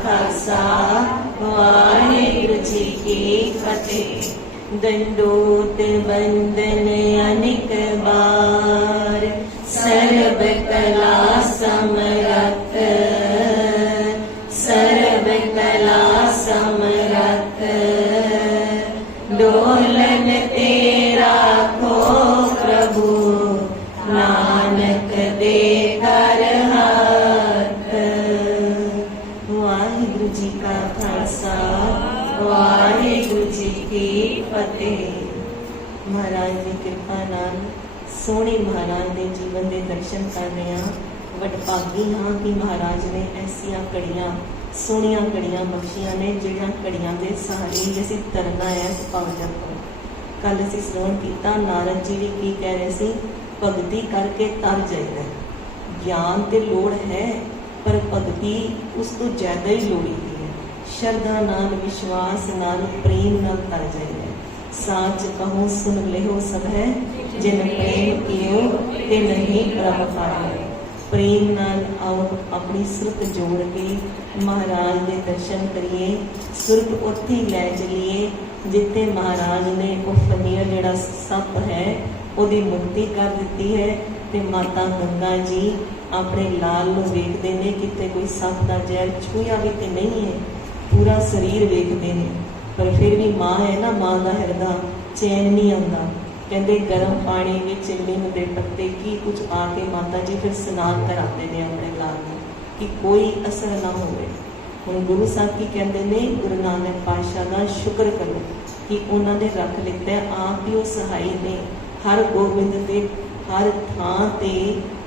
खालसा वाहिगुरु जी की फतेह। दंडोत बंदन अनेक बार सर्व कला समरथ, सर्व कला समरथ। डोलन तेरा खो प्रभु नानक दे कर हाथ। वाहिगुरु जी का खालसा वाहिगुरु जी की फतेह। महाराज की कृपा नाल सोहने महाराज के जीवन के दर्शन कर रहे हैं। वडभागी हाँ कि महाराज ने ऐसिया घड़ियां सोहनिया घड़ियां बख्शियां ने जिहड़ियां घड़ियां के सहारे ही असीं तरना है इस पावजन तो। कल असीं श्रवण कीता नारद जी भी की कह रहे सी, भगती करके तर जाइदा। ज्ञान ते लोड़ है पर भगती उस तो ज्यादा ही लोड़ीदी है। श्रद्धा नाल विश्वास नाल प्रेम नाल तर जाइदा। साच कहो सुन लेहो सब है जिन प्रेम कियो ते नहीं प्रभ पाए। प्रेम नाल आओ अपनी सुरत जोड़ के महाराज के दर्शन करिए। सुरत उत्थे ही लै चलिए जिथे महाराज ने वो फनीर जिहड़ा सप है उहदी मुक्ति कर दिती है। ते माता गंगा जी अपने लाल नूं वेखदे ने, किते कोई सप दा जहर छूया भी ते नहीं है। पूरा शरीर वेखदे ने पर फिर भी माँ है ना, माँ का हिरदा चैन नहीं आता। कहते गर्म पानी विच नीम के पत्ते की कुछ पा के माता जी फिर स्नान कराते हैं अपने लाल में कि कोई असर ना होवे। हुण गुरु साहब की कहते हैं, गुरु नानक पातशाह का शुक्र करो कि उन्होंने रख लिता है। आप ही वो सहाई ने हर गोबिंद के हर थां ते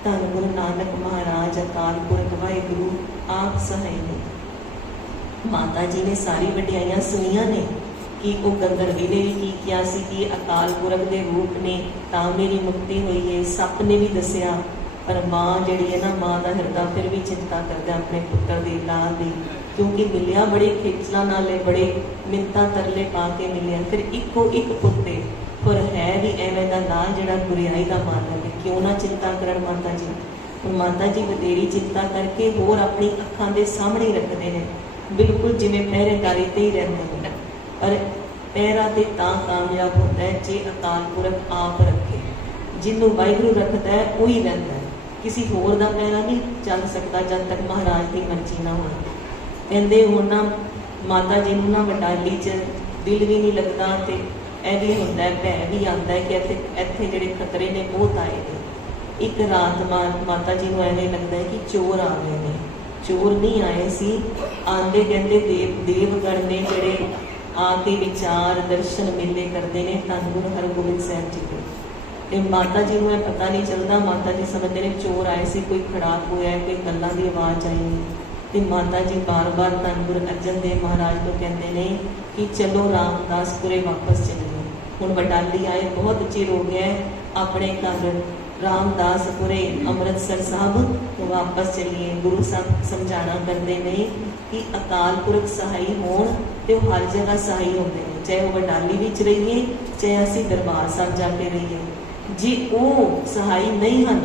धन गुरु नानक महाराज अकाल पुरख वाहिगुरु आप सहाई ने। माता जी ने सारी वड्याइयां सुनिया ने कि वो गंधर्वी ने भी की किया सी कि अकाल पुरख के रूप ने तां मेरी मुक्ति हुई है। सप ने भी दसिया पर माँ जिहड़ी है ना, माँ का हिरदा फिर भी चिंता करदा अपने पुत्र की लाल दी, क्योंकि मिलिया बड़े खिचलां नाल बड़े मिन्नतां तरले पा के मिलिया। फिर इको एक पुत्ते पर है भी एवें दा लाल जिहड़ा गुरियाई का मालक है। क्यों ना चिंता करन माता जी। हुण माता जी वधेरी चिंता करके होर अपनी अखां दे सामने रखते हैं, बिल्कुल जिवें पहरेदारी ते ही रहते हैं। पर पैरा ते तां कामयाब होता है जे अकाल पुरख आप रखे। जिन्हों वाहिगुरू रखता है वही रहता है, किसी होर दा पैरा नहीं चल सकता जब तक महाराज की मर्जी ना हो। कहते हुण ना माता जी नूं ना वडाली च दिल भी नहीं लगता ते ਇਹ भी होंदा है, भै भी आता है कि इत्थे जिहड़े खतरे ने बहुत आए ने। एक रात माता जी नूं एवें लगदा है कि चोर आ गए ने। चोर नहीं आए सी, आंदे कहते देवगण ने जिहड़े आके विचार दर्शन मेले करते हैं धन गुरु हरगोबिंद साहब जी के। ते माता जी नूं पता नहीं चलता, माता जी समझते हैं चोर आए सी, कोई खड़ाक होया है, कोई गल्लां दी आवाज़ आई है। तो माता जी बार बार धन गुरु अर्जन देव महाराज को कहते हैं कि चलो रामदासपुरे वापस चलिए। हुण वडाली आए बहुत चिर हो गया है, अपने घर रामदासपुरे अमृतसर साहब वापस चलिए। गुरु साहब समझाना करते हैं कि अकाल पुरख सहाई होण ते हर जगह सहाई होंदे ने, चाहे वह वडाली विच रहिए चाहे असीं दरबार साहब जाके रहिए। जे वो सहाई नहीं हैं,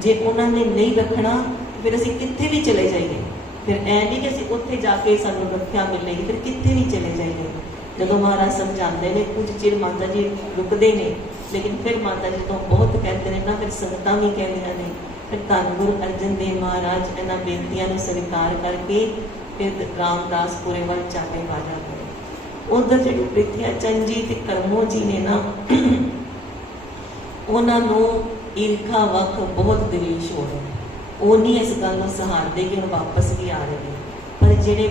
जे उन्होंने नहीं रखना फिर असीं कित्थे भी चले जाइए। फिर ऐ नहीं कि असीं उत्थे जाके सानूं रखिया मिलेगी, फिर कित्थे भी चले जाइए। जदों महाराज समझाते हैं कुछ चिर माता जी रुकते हैं, लेकिन फिर माता जी तो बहुत कहते हैं ना, फिर संगतां भी कहदियां ने। फिर धन गुरु अर्जन देव महाराज इन्हां बेनतियां नूं स्वीकार करके फिर रामदासपुरे वल जाके बाजा करे। उधर जिहड़े प्रिथ्या चंद जी ते करमो जी ने ना, उन्हां नूं ईरखा वख बहुत दवेश हो रहा। वो नहीं इस गल नूं सहारदे कि हुण वापस भी आ रहे हैं। पर जिहड़े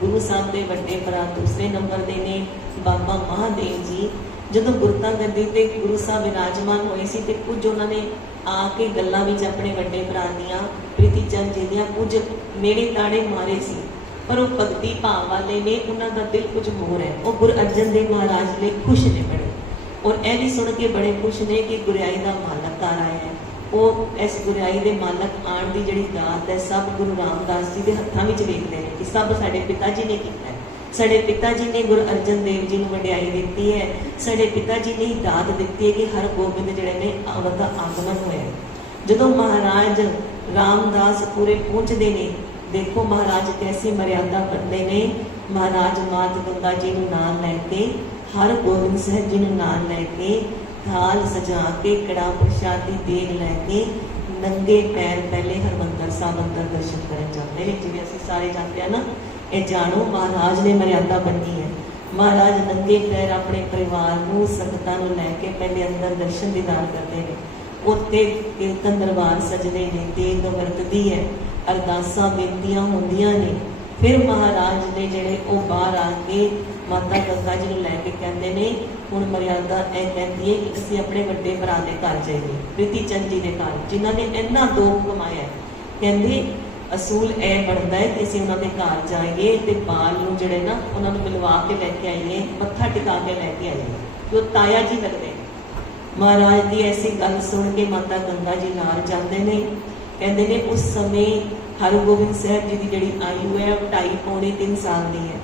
गुरु साहब के वड्डे भरा दूसरे नंबर के ने बाबा महादेव जी, जदों गुरता गद्दी ते गुरु साहब विराजमान होए सी ते कुछ उन्होंने आके गल्लां विच अपने वड्डे भरा दियां प्रीति चंद जी दियां कुछ मेरे ताड़े मारे सी। पर वो भगती भाव वाले ने, उन्हों का दिल कुछ होर है। वो गुरु अर्जन देव महाराज ने खुश ने बड़े, और यह भी सुन के बड़े खुश ने कि गुरियाई का मालक घर आया है। वो इस गुरियाई के मालक आण की जिहड़ी दात है सब गुरु रामदास जी के हत्थां विच वेखदे हैं कि सब साडे पिता जी ने कीता है। साडे पिता जी ने गुरु अर्जन देव जी नूं वडियाई दित्ती है। साडे पिता जी ने ही दात दित्ती है कि हर गोबिंद जिहड़े ने उन्हां दा आगमन होया। जदों महाराज रामदास पूरे पहुँचते हैं, देखो महाराज कैसी मर्यादा करते ने। महाराज मात गंगा जी नूं नाल लैके, हर गोबिंद साहब जी नूं नाल लैके, थाल सजा के, कड़ा प्रसाद दी देग लैके नंगे पैर पहले हरमंदर साहब अंदर दर्शन करन जाते हैं। जिवें असीं सारे जाते हैं ना, ये जानो महाराज ने मर्यादा बनी है। महाराज नंगे पैर अपने परिवार नूं संगतां नूं लैके पहले अंदर दर्शन दीदार करते हैं। उत्ते कीर्तन दरबार सजदे ने, देग वरतदी है, अरदासां बेनतियां होंदियां ने। फिर महाराज ने जिहड़े वो बाहर आके माता गंगा जी नूं लैके कहंदे ने हुण मर्यादा यह कहती है कि असीं अपने वड्डे भरा दे घर जाइए, प्रीति चंद जी दे घर, जिन्हां ने इन्ना दुख कमाया। कहंदे असूल यह बनता है कि असीं उन्हां दे घर जाइए ते बाल नूं जिहड़े ना उन्हां नूं मिलवा के लैके आइए, मत्था टिका के लैके आइए, कि वो ताया जी लगदे। महाराज की ऐसी गल सुन के माता गंगा जी नाल जांदे ने। कहंदे ने उस समय हरगोबिंद साहब जी की जिहड़ी आयु है 2.5-3 साल की है।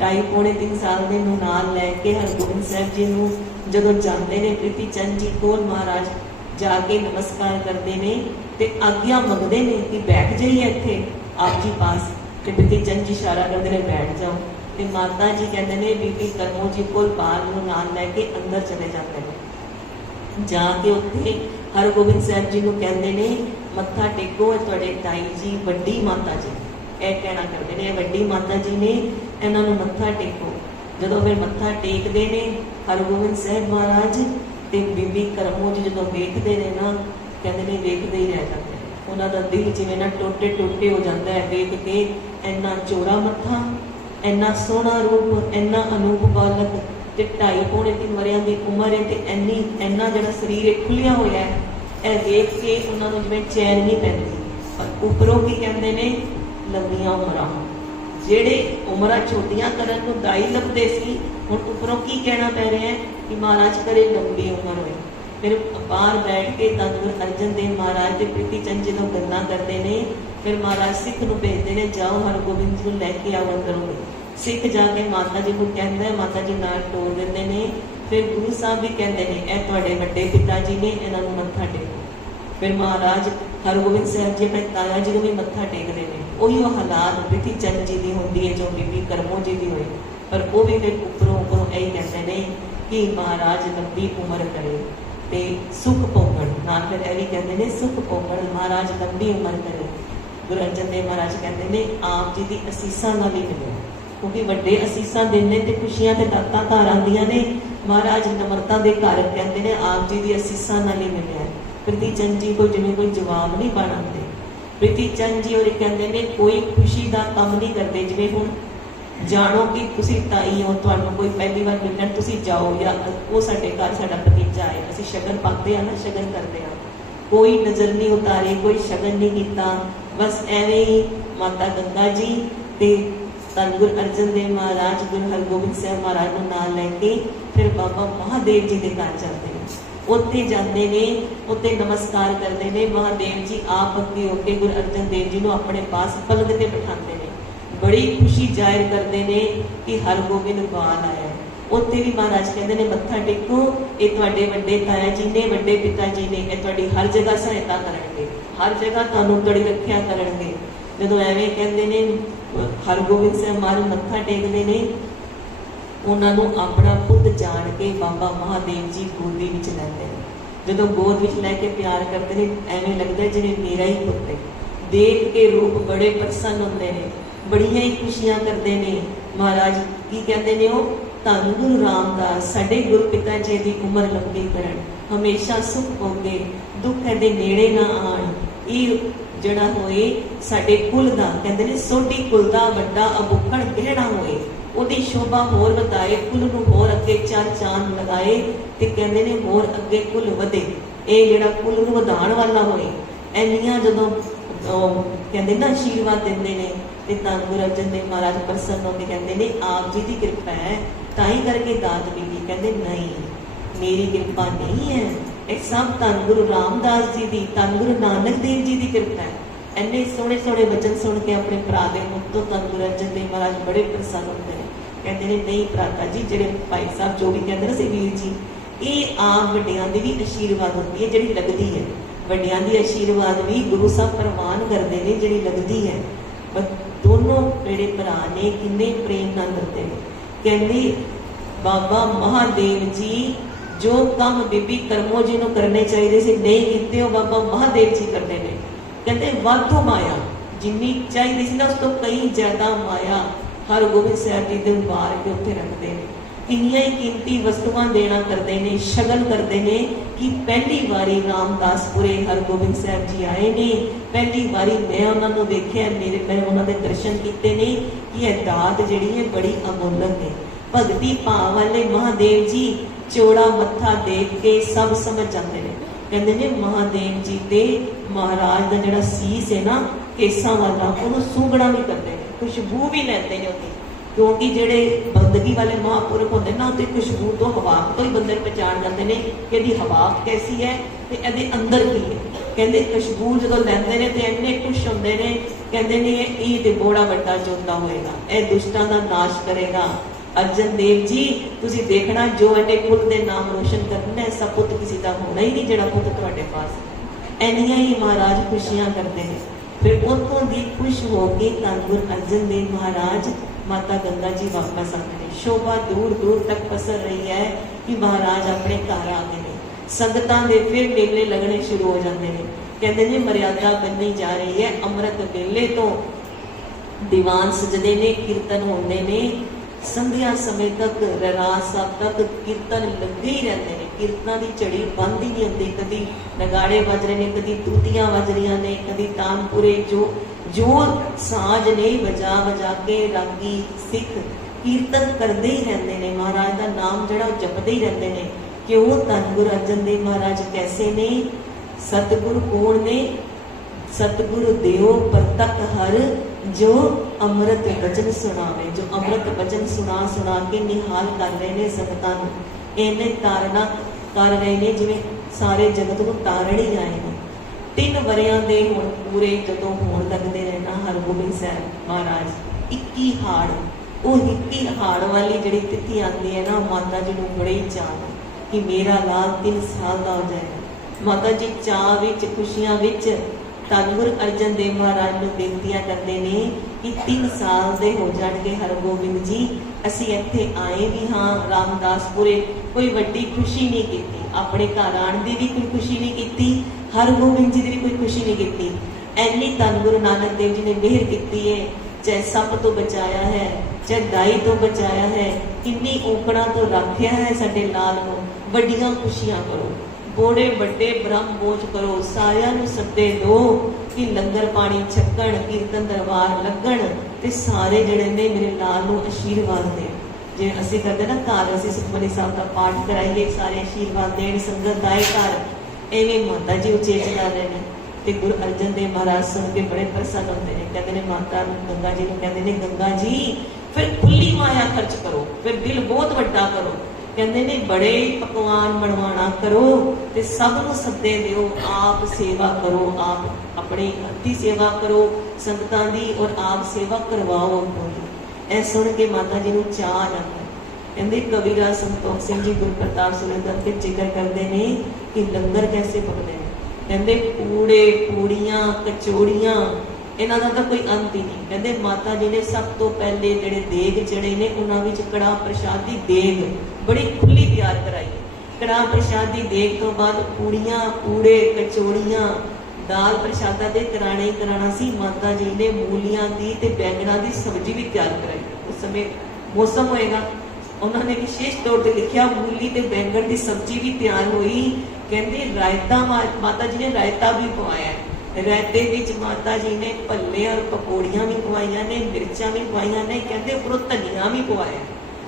2.5-3 साल के नूं नाल लैके हरगोबिंद साहब जी नूं जदों जांदे ने प्रीति चंद जी कोल, महाराज जाके नमस्कार करते हैं ते आग्ञा मंगते हैं कि बैठ जाइए इत्थे आप जी पास। ते प्रीति चंद जी इशारा करते हैं बैठ जाओ। ते माता जी कहते हैं बीबी करमो जी कोल बाल नूं नाल लैके अंदर चले जाते हैं। जाके उत्थे हरगोबिंद साहब जी नूं कहते हैं मत्था टेको, तुहाडे ताई जी वड्डी माता जी, यह कहना करते हैं वड्डी माता जी ने, इन्हां नूं मत्था टेको। जदों फिर मत्था टेकते हैं हरगोबिंद साहब महाराज ते बीबी करमो जी जदों वेखते हैं ना, कहते हैं वेखते ही रह जाते हैं। उन्हां दा दिल जिवें ना टोटे टोटे हो जाता है वेख के। इन्ना चौड़ा मत्था, इन्ना सोहना रूप, इन्ना अनूप बालक ते 2.5-3 वरियां दी उम्र है ते इन्ना जिहड़ा शरीर खुलिया होया है, यह देख के उन्होंने जिवें चैन नहीं पैंदी। पर उपरों की कहते हैं लंबियां उमरां, जेड़े उमरां छोटियां करन नूं दाई लभदे सी, हुण उपरों की कहना पै रहा है कि महाराज करे लंबी उम्र होए। फिर बाहर बैठ के धन गुरु अर्जन देव महाराज ते प्रीति चंद जी लोग गल्लां करते हैं। फिर महाराज सिख नूं भेजते हैं, जाओ हरगोबिंद जी नूं लैके आओ अंदरों। सिख जाके माता जी को कहता है, माता जी नाल टोर देते हैं। फिर गुरु साहब भी कहते हैं यह तुहाडे वड्डे पिता जी ने, इन्हां नूं मत्था टेको। फिर महाराज हरगोबिंद साहब जी अपने ताया जी को भी मत्था टेकते हैं। उही हालात प्रीति चंद जी की होंदी है जो बीबी करमो जी की होई, पर वो भी फिर उपरों यही कहते हैं कि महाराज लंबी उम्र करे ते सुख भोगण। नाल फिर यह भी कहते हैं सुख भोगण, महाराज लंबी उम्र करे। गुरु अर्जन देव महाराज कहते हैं आप जी की असीसां नाल ही मिलो, क्योंकि वड्डे असीसां देने ते खुशियां ते दातां घर आंदियां ने। महाराज नम्रता के घर कहते हैं आप जी की असीसां नाल ही मिलिया। प्रीति चंद जी को जिवें कोई जवाब नहीं पाना दे। प्रीति चंद जी और कहते हैं कोई खुशी का काम नहीं करते। जिवें हुण जानो कि तुसी ताई हो, तुहानूं कोई पहली बार मिलण तुसी जाओ, या वो साडे घर साडा भतीजा है, असीं शगन पाते हैं ना, शगन करते हैं, कोई नज़र नहीं उतारे, कोई शगन नहीं किया। बस एवें ही माता गंगा जी ते धन गुरु अर्जन देव महाराज, गुरु हरगोबिंद साहब महाराज को नाल लैके फिर बाबा महादेव जी के घर जाते हैं। उत्थे जाते ने, उत्थे नमस्कार करते हैं। महादेव जी आप अगे होके गुरु अर्जन देव जी को अपने पास पलंग ते बिठाते हैं। बड़ी खुशी जाहिर करते हैं कि हरगोबिंद बाल आया। उत्थे भी महाराज कहते हैं मत्था टेको, ये तुहाडे वड्डे ताया जी ने, वड्डे पिता जी ने, ये तुहाडी हर जगह सहायता करनगे, हर जगह तुहानूं तुहाडी रखिया करनगे। जदों एवें कहते हैं हरगोबिंद साहब महाराज मत्था टेकते हैं, उन्होंने अपना पुत जान के बाबा महादेव जी गोदी विच लैंदे ने। जदों गोद विच लैके प्यार करते हैं, एवें लगता है जिवें मेरा ही पुत है। देख के रूप बड़े प्रसन्न होंदे ने, बड़ियां ही खुशियां करते हैं। महाराज की कहते हैं वो धन गुरु रामदास साडे गुरु पिता जी की उम्र लंबी करन, हमेशा सुख होगे, दुख दे नेड़े ना आण। ये जड़ा होए साडे कुल दा, कहते हैं सोडी कुल दा वड्डा अबुखड़ गहरा होए, ਉਹਦੀ शोभा होर बताए, कुल नूं होर अगे चार चांद लगाए ते कहंदे ने होर अगे कुल वधे। ਇਹ ਜਿਹੜਾ कुल नूं ਵਧਾਉਣ वाला होए, ਇੰਨੀਆਂ ਜਦੋਂ कहंदे ना आशीर्वाद दिंदे ने ते धन गुरु अर्जन देव महाराज प्रसन्न हो के कहंदे ने आप जी की कृपा है ताई करके दात मिली। कहंदे नहीं, मेरी कृपा नहीं है, ये सब धन गुरु रामदास जी की, धन गुरु नानक देव जी की कृपा है। इन्ने सोहने सोहने वचन सुन के अपने भरा के मुख तो धन गुरु अर्जन देव महाराज बड़े प्रसन्न होते हैं। कहते हैं नहीं भराता जी, जेडे भाई साहब जो भी कहते हैं वीर जी, ये आम वड्डियां दी भी आशीर्वाद होती है जिहड़ी लगदी है। वड्डियां दी आशीर्वाद भी गुरु साहब प्रवान करते हैं जिहड़ी लगदी है। मेरे भरा ने किन्ने प्रेम नाल करते हैं। कहंदे बाबा महादेव जी जो काम बीबी करमो जी नूं करने चाहिए सी नहीं कीते, वो बाबा महादेव जी करते हैं। कहते वाधू माया जिन्नी चाहिए सी ना उस तो कई ज्यादा माया हरगोबिंद साहब जी दे वार के उत्थे रखते हैं। किन्नियां ही कीमती वस्तुआं देना करते हैं, शगन करते हैं कि पहली बारी रामदासपुरे हरगोबिंद साहब जी आए ने, पहली बारी मैं उन्होंने देखिया, मेरे मैं उन्होंने दर्शन किए ने कि यह दात जिहड़ी है बड़ी अमोलक है। भगती भाव वाले महादेव जी चौड़ा मत्था देख के सब समझ जाते हैं। कहते ने महादेव जी ते महाराज का जिहड़ा सीस है ना केसां वाला उन्होंने सूंघना भी करते हैं, खुशबू भी लेते हैं उसकी, क्योंकि जेडे बंदगी वाले महापुरख होंगे ना उसे खुशबू तो हवा तो ही बंदे पहचान जाते हैं कि यदि हवा कैसी है तो ये अंदर की है। कहते खुशबू जो लैंदे ने तो इन्ने खुश होंगे ने, कहते ने ये तो बड़ा बड़ा जोधा होएगा, यह दुष्टां का नाश करेगा। अर्जन देव जी तुसी देखना जो इन्हें कुल के नाम रोशन करना ऐसा पुत किसी का होना ही नहीं जिहड़ा पुत तुहाडे पास। इन्नियां ही महाराज खुशियां करते हैं। फिर उतों दी खुश होकर धन गुरु अर्जन देव महाराज माता गंगा जी वापस आते हैं। शोभा दूर दूर तक पसर रही है कि महाराज अपने घर आ गए हैं। संगतां दे फिर मेले लगने शुरू हो जाते हैं। कहते हैं मर्यादा बननी जा रही है। अमृत मेले तो दीवान सजदे ने, कीर्तन होंदे ने, संध्या समय तक रहरास साहब तक कीर्तन लगे ही रहते हैं। कीर्तन की झड़ी बंद ही नहीं होती। कभी नगाड़े बज रहे हैं, कभी तूतियां बज रही ने, कभी तानपुरे जो साज ने बजा बजा के रागी सिख कीर्तन करते ही रहते हैं। महाराज का नाम जड़ा जपते ही रहते हैं। क्यों धन गुरु अर्जन देव महाराज कैसे ने? सतगुरु कौन ने? सतगुरु देव परतक हर जो अमृत वचन सुनावे, जो अमृत वचन सुना सुना के निहाल कर रहे ने संगतां नूं। इन्हें तारना कर रहे ने जिवें सारे जगत को तारण ही आए हैं। 3 वरियां दे हुण पूरे जदों होण लगदे ने ना हरगोबिंद साहब महाराज 21 हाड़, वो 21 हाड़ वाली जिहड़ी तिथि आती है ना, माता जी नूं बड़े ही चाह कि मेरा लाल 3 साल का हो जाएगा। माता जी चाह विच खुशियां विच धन गुरु अर्जन देव महाराज नूं बेनतियां करते हैं कि 3 साल दे हो जाणगे हरगोबिंद जी, असीं इत्थे आए भी हाँ रामदासपुरे, कोई वड्डी खुशी नहीं की, अपने घर आण दी भी कोई खुशी नहीं की, हरगोबिंद जी की भी कोई खुशी नहीं की। ऐनी धन गुरु नानक देव जी ने मेहर की है, चाहे सप तो बचाया है, चाहे दाई तो बचाया है, किन्नी औकड़ां तो रखिया है साडे लाल को। वड्डियां खुशियां करो, बोड़े बड़े ब्रह्म बोझ करो, सारियां नूं सद्दे दो कि लंगर पानी छकण, कीर्तन दरबार लगण ते सारे जिहड़े ने मेरे लाल नूं आशीर्वाद देण। जे असीं करदे ना घर असीं सुखमनी साहब दा पाठ कराइए, सारे आशीर्वाद देण, संगत आए घर, एवें माता जी उचेच कर रहे हैं। ते गुरु अर्जन देव महाराज सुन के बड़े प्रसन्न होते हैं। कहते हैं माता गंगा जी नूं कहते हैं गंगा जी फिर खुली माया खर्च करो, फिर दिल बहुत वड्डा करो। कहते ने बड़े पकवान बनवाना करो ते सब नूं सद्दे दिओ, आप सेवा करो, आप अपने हत्थी सेवा करो संगतां दी और आप सेवा करवाओ। ऐ सुन के माता जी नूं चाह आ जाता है। कहते कविराज संतोख सिंह जी गुरु प्रताप सुरेंद्र के जिक्र करते हैं कि लंगर कैसे पकते हैं। कहते पूड़े पूड़ियां कचौड़ियां इन्हां दा तां कोई अंत ही नहीं। कहते माता जी ने सब तो पहले जिहड़े देग चढ़े ने उन्हां विच कड़ाह प्रसाद दी देग बड़ी खुली तैयार कराई। कड़ाह प्रसाद दी देग तो बाद पूड़ियां पूड़े कचौड़ियां दाल प्रसादा दे कराने ही कराना सी। माता जी ने मूलियां दी ते बैंगणा दी सब्जी भी तैयार कराई। उस समय मौसम होएगा, उन्होंने विशेष तौर पर लिखा मूली ते बैंगण की सब्जी भी तैयार हुई। कहते रायता माता जी ने रायता भी पवाया। रायते विच माता जी ने भल्ले और पकौड़ियां भी पवाइया ने, मिर्चा भी पवाइया ने, कहते उपरों धनिया भी पवाया।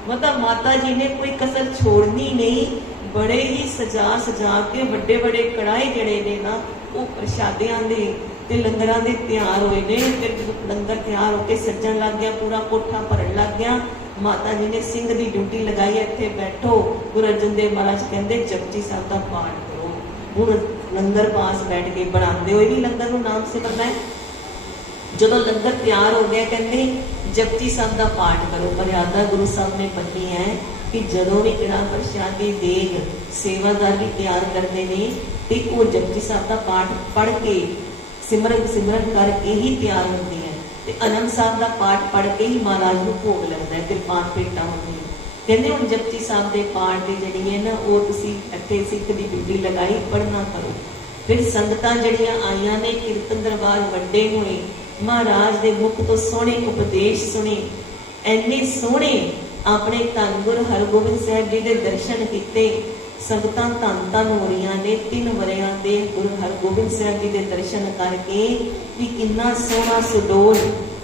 मतलब माता जी ने कोई कसर छोड़नी नहीं। बड़े ही सजा सजा के बड़े बड़े कड़ाहे जड़े ने ना वो प्रशादियां दे ते लंगरां दे तैयार होए ने। फिर जब लंगर तैयार होके सजन लग गया, पूरा कोठा भरन लग गया, माता जी ने सिंह की ड्यूटी लगाई, इत्थे बैठो। गुरु अर्जन देव महाराज कहते जपजी साहब का पाठ करो। हुण लंगर पास बैठ के बनाते हुए भी लंगर नूं नाम सिमरना है। जदों लंगर तैयार हो गया कहते जपजी साहब का पाठ करो। मर्यादा गुरु साहब ने बनी है कि जदों भी कड़ाह प्रसाद दी देग सेवादार भी तैयार करते हैं तो वो जपजी साहब का पाठ पढ़ के सिमरन करके ही तैयार होती है। ਤੇ ਆਨੰਦ ਸਾਹਿਬ ਦਾ ਪਾਠ ਪੜ੍ਹ ਕੇ ਹੀ ਮਹਾਰਾਜ ਨੂੰ ਭੋਗ ਲੱਗਦਾ ਹੈ, ਕਿਰਪਾਨ ਭੇਟਾਂ ਹੁੰਦੀਆਂ। ਕਹਿੰਦੇ ਹੁਣ ਜਪਜੀ ਸਾਹਿਬ ਦੇ ਪਾਠ ਦੀ ਜਿਹੜੀ ਹੈ ਨਾ ਉਹ ਤੁਸੀਂ ਇੱਥੇ ਸਿੱਖ ਦੀ ਡਿਊਟੀ ਲਗਾਈ, ਪੜ੍ਹਨਾ ਕਰੋ। ਫਿਰ ਸੰਗਤਾਂ ਜਿਹੜੀਆਂ ਆਈਆਂ ਨੇ, ਕੀਰਤਨ ਦਰਬਾਰ ਵੱਡੇ ਹੋਏ, ਮਹਾਰਾਜ ਦੇ ਮੁਖ ਤੋਂ ਸੋਹਣੇ ਉਪਦੇਸ਼ ਸੁਣੇ, ਐਨੇ ਸੋਹਣੇ ਆਪਣੇ ਧੰਨ ਗੁਰੂ ਹਰਗੋਬਿੰਦ ਸਾਹਿਬ ਜੀ ਦੇ ਦਰਸ਼ਨ ਕੀਤੇ। ਸੰਗਤਾਂ ਧੰਨ ਧੰਨ ਹੋ ਰਹੀਆਂ ਨੇ 3 ਵਰਿਆਂ ਦੇ ਗੁਰੂ ਹਰਗੋਬਿੰਦ ਸਾਹਿਬ ਜੀ ਦੇ ਦਰਸ਼ਨ ਕਰਕੇ ਵੀ ਕਿੰਨਾ ਸੋਹਣਾ ਸੁਡੋਲ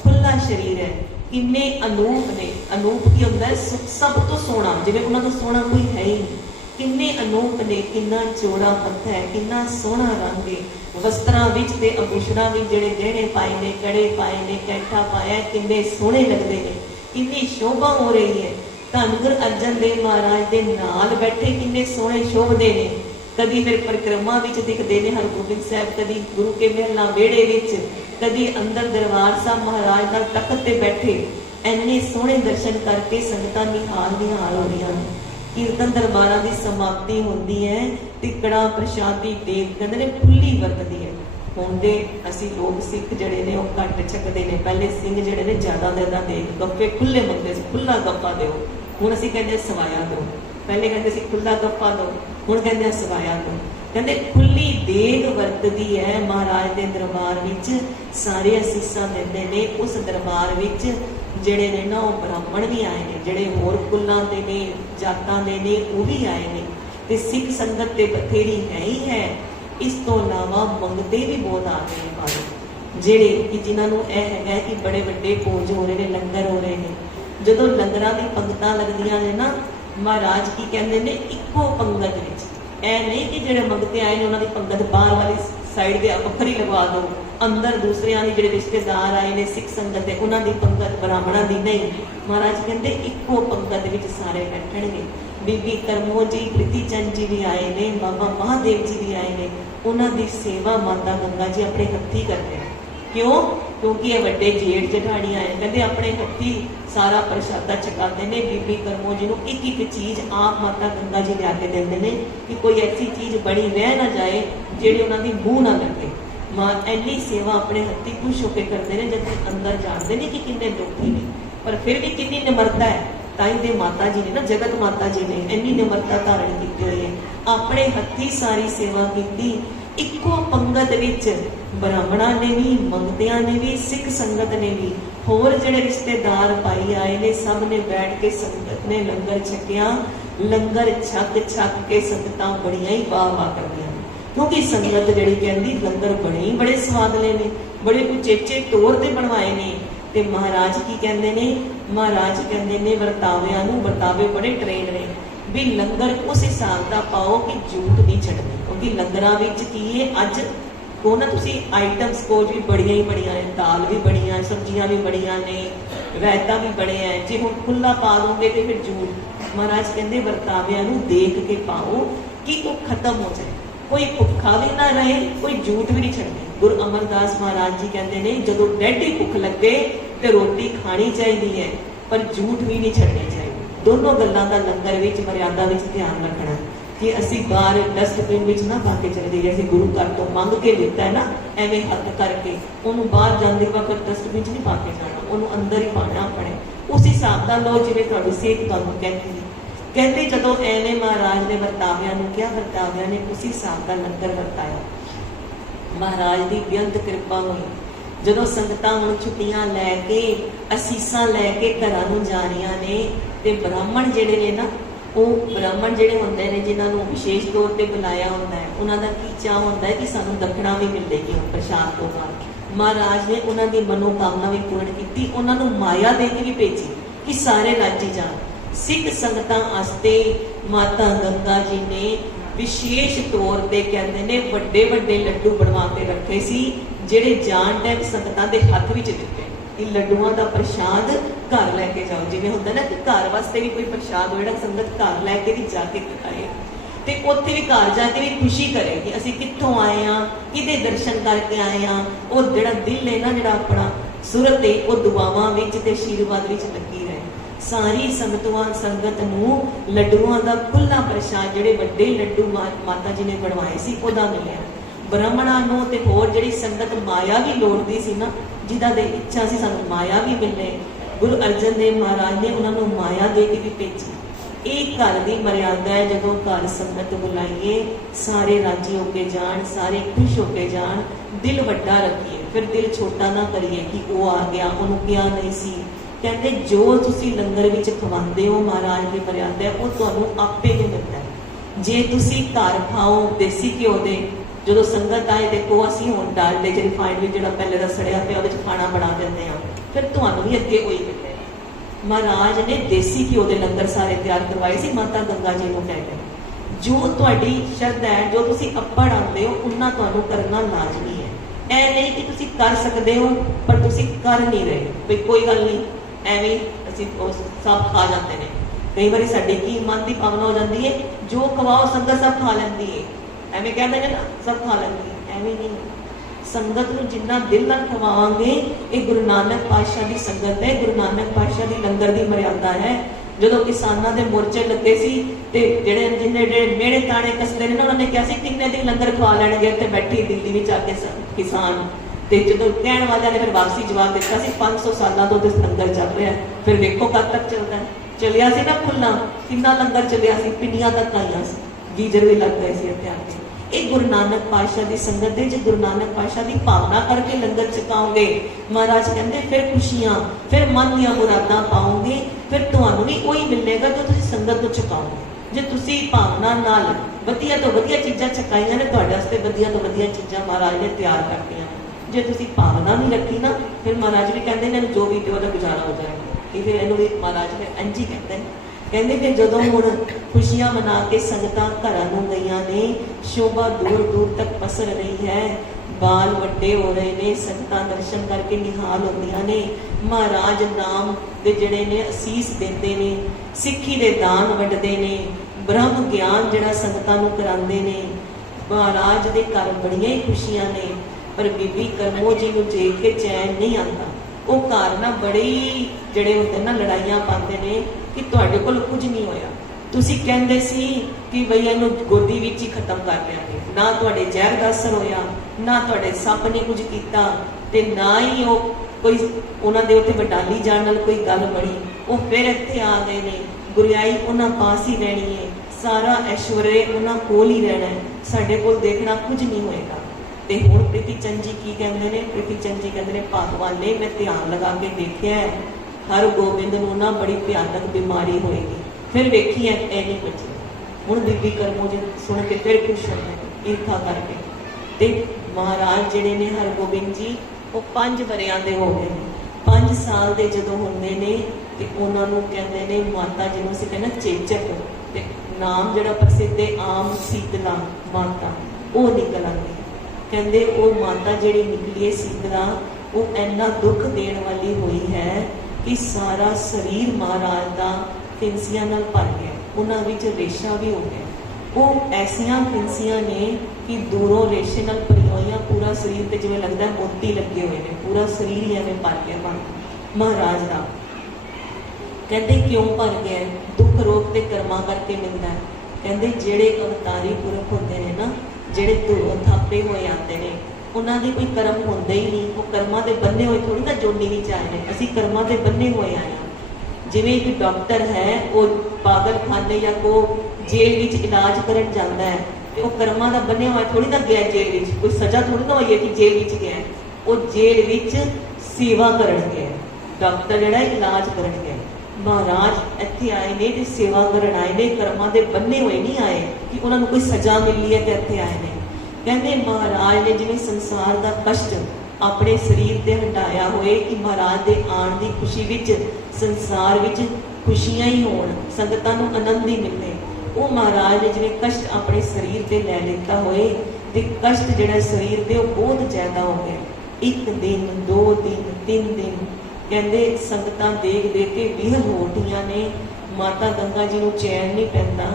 ਖੁੱਲਾ ਸਰੀਰ ਹੈ, ਕਿੰਨੇ ਅਨੂਪ ਨੇ। ਅਨੂਪ ਕੀ ਹੁੰਦਾ ਹੈ? ਸਭ ਤੋਂ ਸੋਹਣਾ, ਜਿਵੇਂ ਉਹਨਾਂ ਤੋਂ ਸੋਹਣਾ ਕੋਈ ਹੈ ਹੀ ਨਹੀਂ। ਕਿੰਨੇ ਅਨੂਪ ਨੇ, ਕਿੰਨਾ ਚੌੜਾ ਪੱਥਰ ਹੈ, ਕਿੰਨਾ ਸੋਹਣਾ ਰੰਗ ਹੈ, ਵਸਤਰਾਂ ਵਿੱਚ ਤੇ ਆਭੂਸ਼ਣਾਂ ਵਿੱਚ ਜਿਹੜੇ ਗਹਿਣੇ ਪਾਏ ਨੇ, ਕੜੇ ਪਾਏ ਨੇ, ਕੈਂਠਾ ਪਾਇਆ, ਕਿੰਨੇ ਸੋਹਣੇ ਲੱਗਦੇ ਨੇ, ਕਿੰਨੀ ਸ਼ੋਭਾ ਹੋ ਰਹੀ ਹੈ। ਧੰਨ ਗੁਰੂ ਅਰਜਨ ਦੇਵ ਮਹਾਰਾਜ ਦੇ ਨਾਲ ਬੈਠੇ ਕਿੰਨੇ ਸੋਹਣੇ ਸ਼ੋਭਦੇ ਨੇ। ਕਦੀ ਫਿਰ ਪਰਿਕਰਮਾ ਵਿੱਚ ਦਿਖਦੇ ਨੇ ਹਰਗੋਬਿੰਦ ਸਾਹਿਬ, ਕਦੀ ਗੁਰੂ ਕੇ ਮਹਿਲਾਂ ਵਿਹੜੇ ਵਿੱਚ, ਕਦੀ ਅੰਦਰ ਦਰਬਾਰ ਸਾਹਿਬ ਮਹਾਰਾਜ ਨਾਲ ਤਖਤ ਤੇ ਬੈਠੇ। ਐਨੇ ਸੋਹਣੇ ਦਰਸ਼ਨ ਕਰਕੇ ਸੰਗਤਾਂ ਨਿਹਾਲ ਹੋ ਰਹੀਆਂ ਨੇ। ਕੀਰਤਨ ਦਰਬਾਰਾਂ ਦੀ ਸਮਾਪਤੀ ਹੁੰਦੀ ਹੈ ਤੇ ਕੜਾ ਪ੍ਰਸ਼ਾਦੀ ਦੇਗ ਕਹਿੰਦੇ ਨੇ ਖੁੱਲੀ ਵਰਤਦੀ ਹੈ। ਹੁਣ ਦੇ ਅਸੀਂ ਲੋਕ ਸਿੱਖ ਜਿਹੜੇ ਨੇ ਉਹ ਘੱਟ ਛਕਦੇ ਨੇ। ਪਹਿਲੇ ਸਿੰਘ ਜਿਹੜੇ ਨੇ ਜ਼ਿਆਦਾ ਦੇਦਾ ਦੇਗ ਗੱਫੇ ਖੁੱਲੇ ਮੰਗਦੇ ਸੀ, ਖੁੱਲਾ ਗੱਫਾ ਦਿਓ। ਹੁਣ ਅਸੀਂ ਕਹਿੰਦੇ ਸਵਾਇਆ ਦਿਓ। ਪਹਿਲੇ ਕਹਿੰਦੇ ਸੀ ਖੁੱਲਾ ਗੱਫਾ ਦਿਓ, ਹੁਣ ਕਹਿੰਦੇ ਸਵਾਇਆ ਦਿਓ। ਕਹਿੰਦੇ ਖੁੱਲੀ ਦੇਗ ਵਰਤਦੀ ਹੈ ਮਹਾਰਾਜ ਦੇ ਦਰਬਾਰ ਵਿੱਚ। ਸਾਰੇ ਅਸੀਸਾਂ ਦਿੰਦੇ ਨੇ। ਉਸ ਦਰਬਾਰ ਵਿੱਚ ਜਿਹੜੇ ਨੇ ਨਾ ਉਹ ਬ੍ਰਾਹਮਣ ਵੀ ਆਏ ਨੇ, ਜਿਹੜੇ ਹੋਰ ਕੁਲਾਂ ਦੇ ਨੇ, ਜਾਤਾਂ ਦੇ ਨੇ, ਉਹ ਵੀ ਆਏ ਨੇ। ਤੇ ਸਿੱਖ ਸੰਗਤ ਤੇ ਬਥੇਰੀ ਹੈ ਹੀ ਹੈ। ਇਸ ਤੋਂ ਇਲਾਵਾ ਮੰਗਤੇ ਵੀ ਬਹੁਤ ਆ ਗਏ ਨੇ, ਜਿਹੜੇ ਕਿ ਜਿਨ੍ਹਾਂ ਨੂੰ ਇਹ ਹੈਗਾ ਕਿ ਬੜੇ ਵੱਡੇ ਭੋਜ ਹੋ ਰਹੇ ਨੇ, ਲੰਗਰ ਹੋ ਰਹੇ ਨੇ। ਜਦੋਂ ਲੰਗਰਾਂ ਦੀ ਪੰਗਤਾਂ ਲੱਗਦੀਆਂ ਨੇ ਨਾ, ਮਹਾਰਾਜ ਕੀ ਕਹਿੰਦੇ ਨੇ, ਇੱਕੋ ਪੰਗਤ ਵਿੱਚ, ਇਹ ਨਹੀਂ ਕਿ ਜਿਹੜੇ ਮੰਗਤੇ ਆਏ ਨੇ ਉਹਨਾਂ ਦੀ ਪੰਗਤ ਬਾਹਰ ਵਾਲੀ ਸਾਈਡ ਦੇ ਵੱਖਰੀ ਲਗਵਾ ਦਿਓ, ਅੰਦਰ ਦੂਸਰਿਆਂ ਦੀ ਜਿਹੜੇ ਰਿਸ਼ਤੇਦਾਰ ਆਏ ਨੇ ਸਿੱਖ ਸੰਗਤ ਦੇ ਉਹਨਾਂ ਦੀ ਪੰਗਤ ਬ੍ਰਾਹਮਣਾਂ ਦੀ ਨਹੀਂ। ਮਹਾਰਾਜ ਕਹਿੰਦੇ ਇੱਕੋ ਪੰਗਤ ਵਿੱਚ ਸਾਰੇ ਬੈਠਣਗੇ। ਬੀਬੀ ਕਰਮੋ ਜੀ, ਪ੍ਰੀਤੀ ਚੰਦ ਜੀ ਵੀ ਆਏ ਨੇ, ਬਾਬਾ ਮਹਾਦੇਵ ਜੀ ਵੀ ਆਏ ਨੇ। ਉਹਨਾਂ ਦੀ ਸੇਵਾ ਮਾਤਾ ਗੰਗਾ ਜੀ ਆਪਣੇ ਹੱਥੀਂ ਕਰਦੇ ਨੇ। ਕਿਉਂ? ਕਿਉਂਕਿ ਇਹ ਵੱਡੇ ਜੇਠ ਜਠਾਣੀ ਆਏ, ਕਹਿੰਦੇ ਆਪਣੇ ਹੱਥੀਂ ਸਾਰਾ ਪ੍ਰਸ਼ਾਦਾ ਛਕਾਉਂਦੇ ਨੇ। ਬੀਬੀ ਕਰਮੋ ਜੀ ਨੂੰ ਇੱਕ ਇੱਕ ਚੀਜ਼ ਆਪ ਮਾਤਾ ਗੰਗਾ ਜੀ ਲਿਆ ਕੇ ਦਿੰਦੇ ਨੇ ਕਿ ਕੋਈ ਐਸੀ ਚੀਜ਼ ਬਣੀ ਰਹਿ ਨਾ ਜਾਏ ਜਿਹੜੀ ਉਹਨਾਂ ਦੀ ਮੂੰਹ ਨਾ ਲੱਗੇ। ਮਾਂ ਇੰਨੀ ਸੇਵਾ ਆਪਣੇ ਹੱਥੀਂ ਖੁਸ਼ ਹੋ ਕੇ ਕਰਦੇ ਨੇ। ਜਦ ਅੰਦਰ ਜਾਣਦੇ ਨੇ ਕਿ ਕਿੰਨੇ ਦੁਖੀ ਨੇ, ਪਰ ਫਿਰ ਵੀ ਕਿੰਨੀ ਨਿਮਰਤਾ ਹੈ। ਤਾਂ ਹੀ ਦੇ ਮਾਤਾ ਜੀ ਨੇ ਨਾ, ਜਗਤ ਮਾਤਾ ਜੀ ਨੇ ਇੰਨੀ ਨਿਮਰਤਾ ਧਾਰਨ ਕੀਤੀ ਹੋਈ ਹੈ। ਆਪਣੇ ਹੱਥੀਂ ਸਾਰੀ ਸੇਵਾ ਕੀਤੀ। ਇੱਕੋ ਪੰਗਤ ਵਿੱਚ ਬ੍ਰਾਹਮਣਾਂ ਨੇ ਵੀ, ਮੰਗਤਿਆਂ ਨੇ ਵੀ, ਸਿੱਖ ਸੰਗਤ ਨੇ ਵੀ, ਹੋਰ ਜਿਹੜੇ ਰਿਸ਼ਤੇਦਾਰ ਭਾਈ ਆਏ ਨੇ, ਸਭ ਨੇ ਬੈਠ ਕੇ ਸੰਗਤ ਨੇ ਲੰਗਰ ਛਕਿਆ। ਲੰਗਰ ਛਕ ਕੇ ਸੰਗਤਾਂ ਬੜੀਆਂ ਹੀ ਵਾਹ ਕਰਦੀਆਂ ਨੇ, ਕਿਉਂਕਿ ਸੰਗਤ ਜਿਹੜੀ ਕਹਿੰਦੀ ਲੰਗਰ ਬੜੇ ਸਵਾਦਲੇ ਨੇ, ਬੜੇ ਉਚੇਚੇ ਤੌਰ ਤੇ ਬਣਵਾਏ ਨੇ। ਤੇ ਮਹਾਰਾਜ ਕੀ ਕਹਿੰਦੇ ਨੇ? ਮਹਾਰਾਜ ਕਹਿੰਦੇ ਨੇ ਵਰਤਾਵਿਆਂ ਨੂੰ, ਵਰਤਾਵੇ ਬੜੇ ਟ੍ਰੇਨ ਨੇ ਵੀ ਲੰਗਰ ਉਸ ਹਿਸਾਬ ਦਾ ਪਾਓ ਕਿ ਝੂਠ ਨਹੀਂ ਛੱਡਣੀ। ਕਿਉਂਕਿ ਲੰਗਰਾਂ ਵਿੱਚ ਕੀ ਹੈ, ਅੱਜ ਉਹ ਨਾ ਤੁਸੀਂ ਆਈਟਮਸ ਕੋਲ ਵੀ ਬੜੀਆਂ ਹੀ ਬੜੀਆਂ ਨੇ, ਦਾਲ ਵੀ ਬੜੀਆਂ, ਸਬਜ਼ੀਆਂ ਵੀ ਬੜੀਆਂ ਨੇ, ਰਾਇਤਾ ਵੀ ਬੜੇ ਹੈ। ਜੇ ਹੁਣ ਖੁੱਲਾ ਪਾ ਦੋਗੇ ਤੇ ਫਿਰ ਝੂਠ। ਮਹਾਰਾਜ ਕਹਿੰਦੇ ਵਰਤਾਵਿਆਂ ਨੂੰ ਦੇਖ ਕੇ ਪਾਓ ਕਿ ਉਹ ਖਤਮ ਹੋ ਜਾਏ, ਕੋਈ ਭੁੱਖਾ ਵੀ ਨਾ ਰਹੇ, ਕੋਈ ਝੂਠ ਵੀ ਨਹੀਂ ਛੱਡੇ। ਗੁਰੂ ਅਮਰਦਾਸ ਮਹਾਰਾਜ ਜੀ ਕਹਿੰਦੇ ਨੇ ਜਦੋਂ ਡੈਡੀ ਭੁੱਖ ਲੱਗੇ ਤੇ ਰੋਟੀ ਖਾਣੀ ਚਾਹੀਦੀ ਹੈ, ਪਰ ਝੂਠ ਵੀ ਨਹੀਂ ਛੱਡਣੀ ਚਾਹੀਦੀ। ਦੋਨੋਂ ਗੱਲਾਂ ਦਾ ਲੰਗਰ ਵਿੱਚ ਮਰਿਆਦਾ ਵਿੱਚ ਧਿਆਨ ਰੱਖਣਾ ਕਿ ਅਸੀਂ ਬਾਹਰ ਡਸਟਬਿਨ ਵਿੱਚ ਨਾ ਪਾ ਕੇ ਚਲੇ ਜਾਈਏ। ਅਸੀਂ ਗੁਰੂ ਘਰ ਤੋਂ ਮੰਗ ਕੇ ਲਿੱਤਾ ਹੈ ਨਾ, ਐਵੇਂ ਹੱਥ ਕਰਕੇ ਉਹਨੂੰ ਬਾਹਰ ਜਾਂਦੇ ਵਕਤ ਡਸਟਬਿਨ 'ਚ ਨਹੀਂ ਪਾ ਕੇ ਜਾਣਾ, ਉਹਨੂੰ ਅੰਦਰ ਹੀ ਪਾਉਣਾ ਆਪਣੇ। ਉਸ ਹਿਸਾਬ ਦਾ ਲਓ ਜਿਵੇਂ ਤੁਹਾਡੀ ਸਿਹਤ ਤੁਹਾਨੂੰ ਕਹਿੰਦੀ ਹੈ। ਕਹਿੰਦੇ ਜਦੋਂ ਐਵੇਂ ਮਹਾਰਾਜ ਨੇ ਵਰਤਾਵਿਆਂ ਨੂੰ ਕਿਹਾ, ਵਰਤਾਵਿਆਂ ਨੇ ਉਸੇ ਹਿਸਾਬ ਦਾ ਲੰਗਰ ਵਰਤਾਇਆ। ਮਹਾਰਾਜ ਦੀ ਬੇਅੰਤ ਕਿਰਪਾ ਹੋਈ। ਜਦੋਂ ਸੰਗਤਾਂ ਹੁਣ ਛੁੱਟੀਆਂ ਲੈ ਕੇ, ਅਸੀਸਾਂ ਲੈ ਕੇ ਘਰਾਂ ਨੂੰ ਜਾ ਰਹੀਆਂ ਨੇ, ਤੇ ਬ੍ਰਾਹਮਣ ਜਿਹੜੇ ਨੇ ਨਾ, ਉਹ ਬ੍ਰਾਹਮਣ ਜਿਹੜੇ ਹੁੰਦੇ ਨੇ ਜਿਨ੍ਹਾਂ ਨੂੰ ਵਿਸ਼ੇਸ਼ ਤੌਰ ਤੇ ਬੁਲਾਇਆ ਹੁੰਦਾ ਹੈ, ਉਹਨਾਂ ਦਾ ਕੀ ਚਾਅ ਹੁੰਦਾ ਹੈ ਕਿ ਸਾਨੂੰ ਦਖਣਾ ਵੀ ਮਿਲੇਗੀ ਪ੍ਰਸ਼ਾਦ ਤੋਂ ਬਾਅਦ। ਮਹਾਰਾਜ ਨੇ ਉਹਨਾਂ ਦੀ ਮਨੋਕਾਮਨਾ ਵੀ ਪੂਰਨ ਕੀਤੀ, ਉਹਨਾਂ ਨੂੰ ਮਾਇਆ ਦੇ ਕੇ ਵੀ ਭੇਜੀ ਕਿ ਸਾਰੇ ਰਾਜੀ ਜਾਣ। ਸਿੱਖ ਸੰਗਤਾਂ ਵਾਸਤੇ ਮਾਤਾ ਗੰਗਾ ਜੀ ਨੇ ਵਿਸ਼ੇਸ਼ ਤੌਰ ਤੇ ਕਹਿੰਦੇ ਨੇ ਵੱਡੇ ਵੱਡੇ ਲੱਡੂ ਬਣਵਾ ਕੇ ਰੱਖੇ ਸੀ, ਜਿਹੜੇ ਜਾਣ ਟਾਈਮ ਸੰਗਤਾਂ ਦੇ ਹੱਥ ਵਿੱਚ ਦਿੱਤੇ। ਇਹ ਲੱਡੂਆਂ ਦਾ ਪ੍ਰਸ਼ਾਦ ਘਰ ਲੈ ਕੇ ਜਾਓ। ਜਿਵੇਂ ਹੁੰਦਾ ਨਾ ਕਿ ਘਰ ਵਾਸਤੇ ਵੀ ਕੋਈ ਪ੍ਰਸ਼ਾਦ ਹੋ, ਜਿਹੜਾ ਸੰਗਤ ਘਰ ਲੈ ਕੇ ਵੀ ਜਾ ਕੇ ਖਾਏ, ਤੇ ਉੱਥੇ ਵੀ ਘਰ ਜਾ ਕੇ ਵੀ ਖੁਸ਼ੀ ਕਰੇ ਕਿ ਅਸੀਂ ਕਿੱਥੋਂ ਆਏ ਹਾਂ, ਕਿਹਦੇ ਦਰਸ਼ਨ ਕਰਕੇ ਆਏ ਹਾਂ। ਉਹ ਜਿਹੜਾ ਦਿਲ ਹੈ ਨਾ, ਜਿਹੜਾ ਆਪਣਾ ਸੁਰਤ ਹੈ, ਉਹ ਦੁਆਵਾਂ ਵਿੱਚ ਤੇ ਆਸ਼ੀਰਵਾਦ ਵਿੱਚ ਲੱਗੀ ਰਹੇ। ਸਾਰੀ ਸੰਗਤ ਨੂੰ ਲੱਡੂਆਂ ਦਾ ਖੁੱਲਾ ਪ੍ਰਸ਼ਾਦ, ਜਿਹੜੇ ਵੱਡੇ ਲੱਡੂ ਮਾਤਾ ਜੀ ਨੇ ਬਣਵਾਏ ਸੀ, ਉਹਦਾ ਮਿਲਿਆ। ਬ੍ਰਾਹਮਣਾਂ ਨੂੰ ਤੇ ਹੋਰ ਜਿਹੜੀ ਸੰਗਤ ਮਾਇਆ ਵੀ ਲੋੜਦੀ ਸੀ ਨਾ, ਜਿਨ੍ਹਾਂ ਦੀ ਇੱਛਾ ਸੀ ਸਾਨੂੰ ਮਾਇਆ ਵੀ ਮਿਲੇ। ਗੁਰੂ ਅਰਜਨ ਦੇਵ ਮਹਾਰਾਜ ਨੇ ਉਹਨਾਂ ਨੂੰ ਮਾਇਆ ਦੇ ਕੇ ਵੀ ਭੇਜੀ। ਇਹ ਘਰ ਦੀ ਮਰਿਆਦਾ ਹੈ, ਜਦੋਂ ਘਰ ਸੰਗਤ ਬੁਲਾਈਏ ਸਾਰੇ ਰਾਜੀ ਹੋ ਕੇ ਜਾਣ, ਸਾਰੇ ਖੁਸ਼ ਹੋ ਕੇ ਜਾਣ। ਦਿਲ ਵੱਡਾ ਰੱਖੀਏ, ਫਿਰ ਦਿਲ ਛੋਟਾ ਨਾ ਕਰੀਏ ਕਿ ਉਹ ਆ ਗਿਆ, ਉਹਨੂੰ ਕਿਹਾ ਨਹੀਂ ਸੀ। ਕਹਿੰਦੇ ਜੋ ਤੁਸੀਂ ਲੰਗਰ ਵਿੱਚ ਖਵਾਉਂਦੇ ਹੋ ਮਹਾਰਾਜ ਦੀ ਮਰਿਆਦਾ, ਉਹ ਤੁਹਾਨੂੰ ਆਪੇ ਹੀ ਮਿਲਦਾ ਹੈ। ਜੇ ਤੁਸੀਂ ਘਰ ਖਾਓ ਦੇਸੀ ਘਿਓ ਦੇ, ਜਦੋਂ ਸੰਗਤ ਆਏ ਦੇਖੋ ਅਸੀਂ ਹੁਣ ਡਾਲਡੇ ਚ ਰਿਫਾਈਨਡ ਵੀ ਜਿਹੜਾ ਪਹਿਲੇ ਦਾ ਸੜਿਆ ਪਿਆ ਉਹਦੇ ਚ ਖਾਣਾ ਬਣਾ ਦਿੰਦੇ ਹਾਂ, ਫਿਰ ਤੁਹਾਨੂੰ ਵੀ ਅੱਗੇ ਕੋਈ ਮਿਲੇ। ਮਹਾਰਾਜ ਨੇ ਦੇਸੀ ਘਿਓ ਦੇ ਲੰਗਰ ਸਾਰੇ ਤਿਆਰ ਕਰਵਾਏ ਸੀ, ਮਾਤਾ ਗੰਗਾ ਜੀ ਨੂੰ ਕਹਿ ਕੇ। ਜੋ ਤੁਹਾਡੀ ਸ਼ਰਧਾ ਹੈ, ਜੋ ਤੁਸੀਂ ਅੱਪੜ ਆਉਂਦੇ ਹੋ, ਉਹਨਾਂ ਤੁਹਾਨੂੰ ਕਰਨਾ ਲਾਜ਼ਮੀ ਹੈ। ਇਹ ਨਹੀਂ ਕਿ ਤੁਸੀਂ ਕਰ ਸਕਦੇ ਹੋ ਪਰ ਤੁਸੀਂ ਕਰ ਨਹੀਂ ਰਹੇ, ਵੀ ਕੋਈ ਗੱਲ ਨਹੀਂ ਐਵੇਂ ਅਸੀਂ ਸਭ ਖਾ ਜਾਂਦੇ ਨੇ। ਕਈ ਵਾਰੀ ਸਾਡੇ ਕੀ ਮਨ ਦੀ ਭਾਵਨਾ ਹੋ ਜਾਂਦੀ ਹੈ, ਜੋ ਖਵਾਓ ਸੰਗਤ ਸਭ ਖਾ ਲੈਂਦੀ ਹੈ, ਐਵੇਂ ਕਹਿੰਦੇ ਨੇ ਨਾ ਸਭ ਖਾ ਲੈਂਦੀ ਹੈ। ਐਵੇਂ ਨਹੀਂ, ਸੰਗਤ ਨੂੰ ਜਿੰਨਾ ਦਿਲ ਨਾਲ ਖਵਾਵਾਂਗੇ। ਇਹ ਗੁਰੂ ਨਾਨਕ ਪਾਤਸ਼ਾਹ ਦੀ ਸੰਗਤ ਹੈ, ਗੁਰੂ ਨਾਨਕ ਪਾਤਸ਼ਾਹ ਦੀ ਲੰਗਰ ਦੀ ਮਰਿਆਦਾ ਹੈ। ਜਦੋਂ ਕਿਸਾਨਾਂ ਦੇ ਮੋਰਚੇ ਲੱਗੇ ਸੀ ਤੇ ਜਿਹੜੇ ਮੇੜੇ ਤਾਣੇ ਕੱਸਦੇ ਨੇ ਨਾ, ਉਹਨਾਂ ਨੇ ਕਿਹਾ ਸੀ ਕਿੰਨੇ ਦਿਨ ਲੰਗਰ ਖਵਾ ਲੈਣਗੇ ਇੱਥੇ ਬੈਠੀ ਦਿੱਲੀ ਵਿੱਚ ਆ ਕੇ ਕਿਸਾਨ। ਤੇ ਜਦੋਂ ਕਹਿਣ ਵਾਲਿਆਂ ਨੇ ਫਿਰ ਵਾਪਸੀ ਜਵਾਬ ਦਿੱਤਾ ਸੀ 500 ਸਾਲਾਂ ਤੋਂ ਲੰਗਰ ਚੱਲ ਰਿਹਾ, ਫਿਰ ਵੇਖੋ ਕਦ ਤੱਕ ਚੱਲਦਾ। ਚੱਲਿਆ ਸੀ ਨਾ ਖੁੱਲਾ, ਕਿੰਨਾ ਲੰਗਰ ਚੱਲਿਆ ਸੀ, ਪਿੰਨੀਆਂ ਤੱਕ ਆਈਆਂ ਸੀ, ਗੀਜਰ ਵੀ ਲੱਗ ਗਏ ਸੀ ਇੱਥੇ ਆ ਕੇ। ਇਹ ਗੁਰੂ ਨਾਨਕ ਪਾਤਸ਼ਾਹ ਦੀ ਸੰਗਤ ਦੇ, ਜੇ ਗੁਰੂ ਨਾਨਕ ਪਾਤਸ਼ਾਹ ਦੀ ਭਾਵਨਾ ਕਰਕੇ ਲੰਗਰ ਛਕਾਓਗੇ, ਮਹਾਰਾਜ ਕਹਿੰਦੇ ਫਿਰ ਖੁਸ਼ੀਆਂ, ਫਿਰ ਮਨ ਦੀਆਂ ਮੁਰਾਦਾਂ ਪਾਓਗੇ, ਫਿਰ ਤੁਹਾਨੂੰ ਵੀ ਉਹੀ ਮਿਲੇਗਾ ਜੋ ਤੁਸੀਂ ਸੰਗਤ ਤੋਂ ਛਕਾਓਗੇ। ਜੇ ਤੁਸੀਂ ਭਾਵਨਾ ਨਾਲ ਵਧੀਆ ਤੋਂ ਵਧੀਆ ਚੀਜ਼ਾਂ ਛਕਾਈਆਂ ਨੇ, ਤੁਹਾਡੇ ਵਾਸਤੇ ਵਧੀਆ ਤੋਂ ਵਧੀਆ ਚੀਜ਼ਾਂ ਮਹਾਰਾਜ ਨੇ ਤਿਆਰ ਕਰਤੀਆਂ। ਜੇ ਤੁਸੀਂ ਭਾਵਨਾ ਨਹੀਂ ਰੱਖੀ ਨਾ, ਫਿਰ ਮਹਾਰਾਜ ਵੀ ਕਹਿੰਦੇ ਇਹਨਾਂ ਨੂੰ ਜੋ ਵੀ ਦਿਓ ਉਹਦਾ ਗੁਜ਼ਾਰਾ ਹੋ ਜਾਏਗਾ। ਇਹ ਫਿਰ ਇਹਨੂੰ ਵੀ ਮਹਾਰਾਜ ਫਿਰ ਇੰਝ ਹੀ ਕਹਿੰਦੇ ਨੇ। ਕਹਿੰਦੇ ਕਿ ਜਦੋਂ ਹੁਣ ਖੁਸ਼ੀਆਂ ਮਨਾ ਕੇ ਸੰਗਤਾਂ ਘਰਾਂ ਨੂੰ ਗਈਆਂ ਨੇ, ਸ਼ੋਭਾ ਦੂਰ ਦੂਰ ਤੱਕ ਪਸਰ ਰਹੀ ਹੈ, ਬਾਲ ਵੱਡੇ ਹੋ ਰਹੇ ਨੇ, ਸੰਗਤਾਂ ਦਰਸ਼ਨ ਕਰਕੇ ਨਿਹਾਲ ਹੁੰਦੀਆਂ ਨੇ। ਮਹਾਰਾਜ ਨਾਮ ਦੇ ਜਿਹੜੇ ਨੇ ਅਸੀਸ ਦਿੰਦੇ ਨੇ, ਸਿੱਖੀ ਦੇ ਦਾਨ ਵੰਡਦੇ ਨੇ, ਬ੍ਰਹਮ ਗਿਆਨ ਜਿਹੜਾ ਸੰਗਤਾਂ ਨੂੰ ਕਰਾਉਂਦੇ ਨੇ। ਮਹਾਰਾਜ ਦੇ ਘਰ ਬੜੀਆਂ ਹੀ ਖੁਸ਼ੀਆਂ ਨੇ, ਪਰ ਬੀਬੀ ਕਰਮੋ ਜੀ ਨੂੰ ਦੇਖ ਕੇ ਚੈਨ ਨਹੀਂ ਆਉਂਦਾ। ਉਹ ਘਰ ਨਾ ਬੜੀ ਜਿਹੜੇ ਹੁੰਦੇ ਨਾ ਲੜਾਈਆਂ ਪਾਉਂਦੇ ਨੇ ਕਿ ਤੁਹਾਡੇ ਕੋਲ ਕੁਝ ਨਹੀਂ ਹੋਇਆ, ਤੁਸੀਂ ਕਹਿੰਦੇ ਸੀ ਕਿ ਬਈ ਇਹਨੂੰ ਗੋਦੀ ਵਿੱਚ ਹੀ ਖਤਮ ਕਰ ਲਿਆਂਗੇ, ਨਾ ਤੁਹਾਡੇ ਜ਼ਹਿਰ ਦਾ ਅਸਰ ਹੋਇਆ, ਨਾ ਤੁਹਾਡੇ ਸੱਪ ਨੇ ਕੁਝ ਕੀਤਾ, ਤੇ ਨਾ ਹੀ ਉਹ ਕੋਈ ਉਹਨਾਂ ਦੇ ਉੱਤੇ ਵਡਾਲੀ ਜਾਣ ਨਾਲ ਕੋਈ ਗੱਲ ਬਣੀ। ਉਹ ਫਿਰ ਇੱਥੇ ਆ ਗਏ ਨੇ, ਗੁਰਿਆਈ ਉਹਨਾਂ ਪਾਸ ਹੀ ਰਹਿਣੀ ਹੈ, ਸਾਰਾ ਐਸ਼ਵਰਯ ਉਹਨਾਂ ਕੋਲ ਹੀ ਰਹਿਣਾ ਹੈ, ਸਾਡੇ ਕੋਲ ਦੇਖਣਾ ਕੁਝ ਨਹੀਂ ਹੋਏਗਾ। ਤੇ ਹੁਣ ਪ੍ਰੀਤੀ ਚੰਦ ਜੀ ਕੀ ਕਹਿੰਦੇ ਨੇ? ਪ੍ਰੀਤੀ ਚੰਦ ਜੀ ਕਹਿੰਦੇ ਨੇ ਭਗਵਾਨ ਨੇ ਮੈਂ ਧਿਆਨ ਲਗਾ ਕੇ ਦੇਖਿਆ ਹਰ ਗੋਬਿੰਦ ਨੂੰ ਨਾ ਬੜੀ ਭਿਆਨਕ ਬਿਮਾਰੀ ਹੋਏਗੀ, ਫਿਰ ਵੇਖੀ ਇਹ ਨਹੀਂ ਬਚੀ। ਹੁਣ ਬੀਬੀ ਕਰਮੋ ਜੀ ਸੁਣ ਕੇ ਫਿਰ ਖੁਸ਼ ਹੁੰਦੇ ਈਰਖਾ ਕਰਕੇ। ਤੇ ਮਹਾਰਾਜ ਜਿਹੜੇ ਨੇ ਹਰਗੋਬਿੰਦ ਜੀ ਉਹ 5 ਵਰਿਆਂ ਦੇ ਹੋ ਗਏ ਨੇ। 5 ਸਾਲ ਦੇ ਜਦੋਂ ਹੁੰਦੇ ਨੇ ਤੇ ਉਹਨਾਂ ਨੂੰ ਕਹਿੰਦੇ ਨੇ ਮਾਤਾ ਜਿਹਨੂੰ ਅਸੀਂ ਕਹਿੰਦੇ ਚੇਚਕ, ਤੇ ਨਾਮ ਜਿਹੜਾ ਪ੍ਰਸਿੱਧ ਹੈ ਆਮ ਸੀਤਲਾ ਮਾਤਾ, ਉਹ ਨਿਕਲ ਆਉਂਦੀ। ਕਹਿੰਦੇ ਉਹ ਮਾਤਾ ਜਿਹੜੀ ਨਿਕਲੀ ਹੈ ਸੀਤਲਾ, ਉਹ ਇੰਨਾ ਦੁੱਖ ਦੇਣ ਵਾਲੀ ਹੋਈ ਹੈ ਕਿ ਸਾਰਾ ਸਰੀਰ ਮਹਾਰਾਜ ਦਾ ਫਿੰਸੀਆਂ ਨਾਲ ਭਰ ਗਿਆ, ਉਹਨਾਂ ਵਿੱਚ ਰੇਸ਼ਾ ਵੀ ਹੋ ਗਿਆ। ਉਹ ਐਸੀਆਂ ਫਿੰਸੀਆਂ ਨੇ ਕਿ ਦੂਰੋਂ ਰੇਸ਼ੇ ਨਾਲ ਭਰੀਆਂ ਹੋਈਆਂ, ਪੂਰਾ ਸਰੀਰ ਤੇ ਜਿਵੇਂ ਲੱਗਦਾ ਮੋਤੀ ਲੱਗੇ ਹੋਏ ਨੇ, ਪੂਰਾ ਸਰੀਰ ਹੀ ਐਵੇਂ ਭਰ ਗਿਆ ਮਹਾਰਾਜ ਦਾ। ਕਹਿੰਦੇ ਕਿਉਂ ਭਰ ਗਿਆ? ਦੁੱਖ ਰੋਗ ਤੇ ਕਰਮਾਂ ਕਰਕੇ ਮਿਲਦਾ ਹੈ। ਕਹਿੰਦੇ ਜਿਹੜੇ ਅਵਤਾਰੀ ਪੁਰਖ ਹੁੰਦੇ ਨੇ ਨਾ, ਜਿਹੜੇ ਧੁਰੋਂ ਥਾਪੇ ਹੋਏ ਆਉਂਦੇ ਨੇ, ਉਹਨਾਂ ਦੇ ਕੋਈ ਕਰਮ ਹੁੰਦੇ ਹੀ ਨਹੀਂ, ਉਹ ਕਰਮਾਂ ਦੇ ਬੰਨੇ ਹੋਏ ਥੋੜੀ ਨਾ ਜੋਨੀ ਵਿੱਚ ਆਏ ਨੇ, ਅਸੀਂ ਕਰਮਾਂ ਦੇ ਬੰਨੇ ਹੋਏ ਆਏ ਹਾਂ। ਜਿਵੇਂ ਇੱਕ ਡਾਕਟਰ ਹੈ, ਉਹ ਪਾਗਲਖਾਨੇ ਜਾਂ ਕੋ ਜੇਲ੍ਹ ਵਿੱਚ ਇਲਾਜ ਕਰਨ ਜਾਂਦਾ ਹੈ, ਤੇ ਉਹ ਕਰਮਾਂ ਦਾ ਬੰਨਿਆ ਹੋਇਆ ਥੋੜੀ ਨਾ ਗਿਆ ਜੇਲ੍ਹ ਵਿੱਚ, ਕੋਈ ਸਜ਼ਾ ਥੋੜੀ ਨਾ ਹੋਈ ਹੈ ਕਿ ਜੇਲ੍ਹ ਵਿੱਚ ਗਿਆ, ਉਹ ਜੇਲ੍ਹ ਵਿੱਚ ਸੇਵਾ ਕਰਨ ਗਿਆ, ਡਾਕਟਰ ਜਿਹੜਾ ਇਲਾਜ ਕਰਨ ਗਿਆ। ਮਹਾਰਾਜ ਇੱਥੇ ਆਏ ਨੇ ਤੇ ਸੇਵਾ ਕਰਨ ਆਏ ਨੇ, ਕਰਮਾਂ ਦੇ ਬੰਨੇ ਹੋਏ ਨਹੀਂ ਆਏ ਕਿ ਉਹਨਾਂ ਨੂੰ ਕੋਈ ਸਜ਼ਾ ਮਿਲੀ ਹੈ ਤੇ ਇੱਥੇ ਆਏ ਨੇ। ਕਹਿੰਦੇ ਮਹਾਰਾਜ ਨੇ ਜਿਵੇਂ ਸੰਸਾਰ ਦਾ ਕਸ਼ਟ ਆਪਣੇ ਸਰੀਰ ਤੇ ਹਟਾਇਆ ਹੋਏ ਕਿ ਮਹਾਰਾਜ ਦੇ ਆਉਣ ਦੀ ਖੁਸ਼ੀ ਵਿੱਚ ਸੰਸਾਰ ਵਿੱਚ ਖੁਸ਼ੀਆਂ ਹੀ ਹੋਣ, ਸੰਗਤਾਂ ਨੂੰ ਆਨੰਦ ਹੀ ਮਿਲੇ, ਉਹ ਮਹਾਰਾਜ ਨੇ ਜਿਵੇਂ ਕਸ਼ਟ ਆਪਣੇ ਸਰੀਰ ਤੇ ਲੈ ਲਿੱਤਾ ਹੋਏ, ਤੇ ਕਸ਼ਟ ਜਿਹੜਾ ਸਰੀਰ ਦੇ ਉਹ ਬਹੁਤ ਜ਼ਿਆਦਾ ਹੋ ਗਿਆ। 1 ਦਿਨ 2 ਦਿਨ 3 ਦਿਨ ਕਹਿੰਦੇ ਸੰਗਤਾਂ ਦੇਖ ਦੇਖ ਕੇ ਵਿਹਲ ਹੋ ਉੱਠੀਆਂ ਨੇ। ਮਾਤਾ ਗੰਗਾ ਜੀ ਨੂੰ ਚੈਨ ਨਹੀਂ ਪੈਂਦਾ,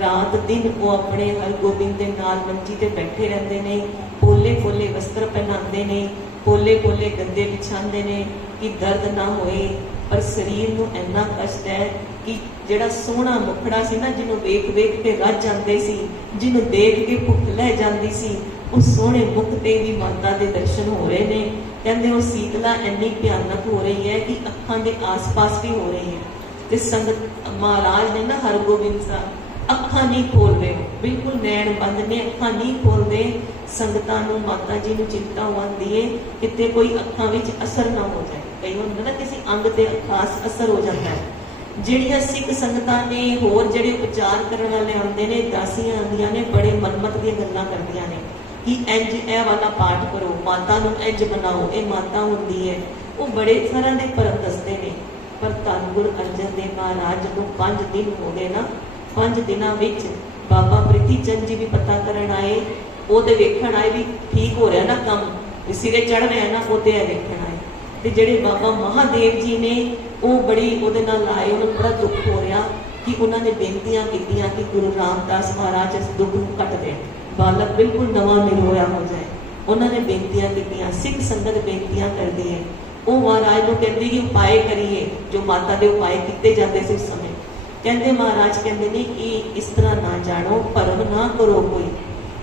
ਰਾਤ ਦਿਨ ਉਹ ਆਪਣੇ ਹਰਗੋਬਿੰਦ ਦੇ ਨਾਲ ਮੰਜੀ ਤੇ ਬੈਠੇ ਰਹਿੰਦੇ ਨੇ, ਪੋਲੇ ਪੋਲੇ ਵਸਤਰ ਪਹਿਨਾਉਂਦੇ ਨੇ, ਪੋਲੇ ਪੋਲੇ ਗੱਦੇ ਵਿਛਾਉਂਦੇ ਨੇ ਕਿ ਦਰਦ ਨਾ ਹੋਏ। ਪਰ ਸਰੀਰ ਨੂੰ ਇੰਨਾ ਕਸ਼ਟ ਹੈ ਕਿ ਜਿਹੜਾ ਸੋਹਣਾ ਮੁਖੜਾ ਸੀ ਨਾ, ਜਿਹਨੂੰ ਵੇਖ ਵੇਖ ਕੇ ਰੱਜ ਜਾਂਦੇ ਸੀ, ਜਿਹਨੂੰ ਦੇਖ ਕੇ ਭੁੱਖ ਲੈ ਜਾਂਦੀ ਸੀ, ਉਹ ਸੋਹਣੇ ਮੁਖ ਤੇ ਵੀ ਮਾਤਾ ਦੇ ਦਰਸ਼ਨ ਹੋ ਰਹੇ ਨੇ। कहते वो शीतला इन्नी भयानक हो रही है कि अखां के आस पास भी हो रही है। ते संगत महाराज ने ना हरगोबिंद साहब अखां नहीं खोल रहे, बिल्कुल नैन बंद ने, अखां नहीं खोलते। संगतां नूं माता जी नूं चिंता आती है किते कोई अखां विच असर ना हो जाए। कई होंदा ना किसी अंग ते खास असर हो जाता है। ਜਿਹੜੀਆਂ सिख संगतां ने होर ਜਿਹੜੇ उपचार करने वाले आते ने, दासियां आंदियां ने, बड़े मनमत ਦੀਆਂ ਗੱਲਾਂ करदियां ने कि इंज ए वाला पाठ करो, माता नूं इंज बनाओ, ये माता हुंदी है। वो बड़े तरह के भरम दसते ने। पर धन गुरु अर्जन देव महाराज जदों 5 दिन हो गए ना, 5 दिनां विच बाबा प्रीति चंद जी भी पता करन आए, वो तो वेखण आए भी ठीक हो रहा ना काम, सिरे चढ़ रहा ना, वो तो वेखण आए। ते जिहड़े बाबा महादेव जी ने वो बड़ी उहदे नाल आए, उन्हें बड़ा दुख हो रहा कि उन्होंने बेनतियां कीतियां कि गुरु रामदास महाराज इस दुख नूं कट देण, बालक बिल्कुल नवां निरोया हो जाए। उन्होंने बेनतियां कीतियां, सिख संगत बेनतियां करदी है। वो महाराज को कहते कि उपाय करिए, जो माता के उपाय किए जाते थे उस समय। कहते महाराज कहते ने कि इस तरह ना जानो, भरम ना करो कोई,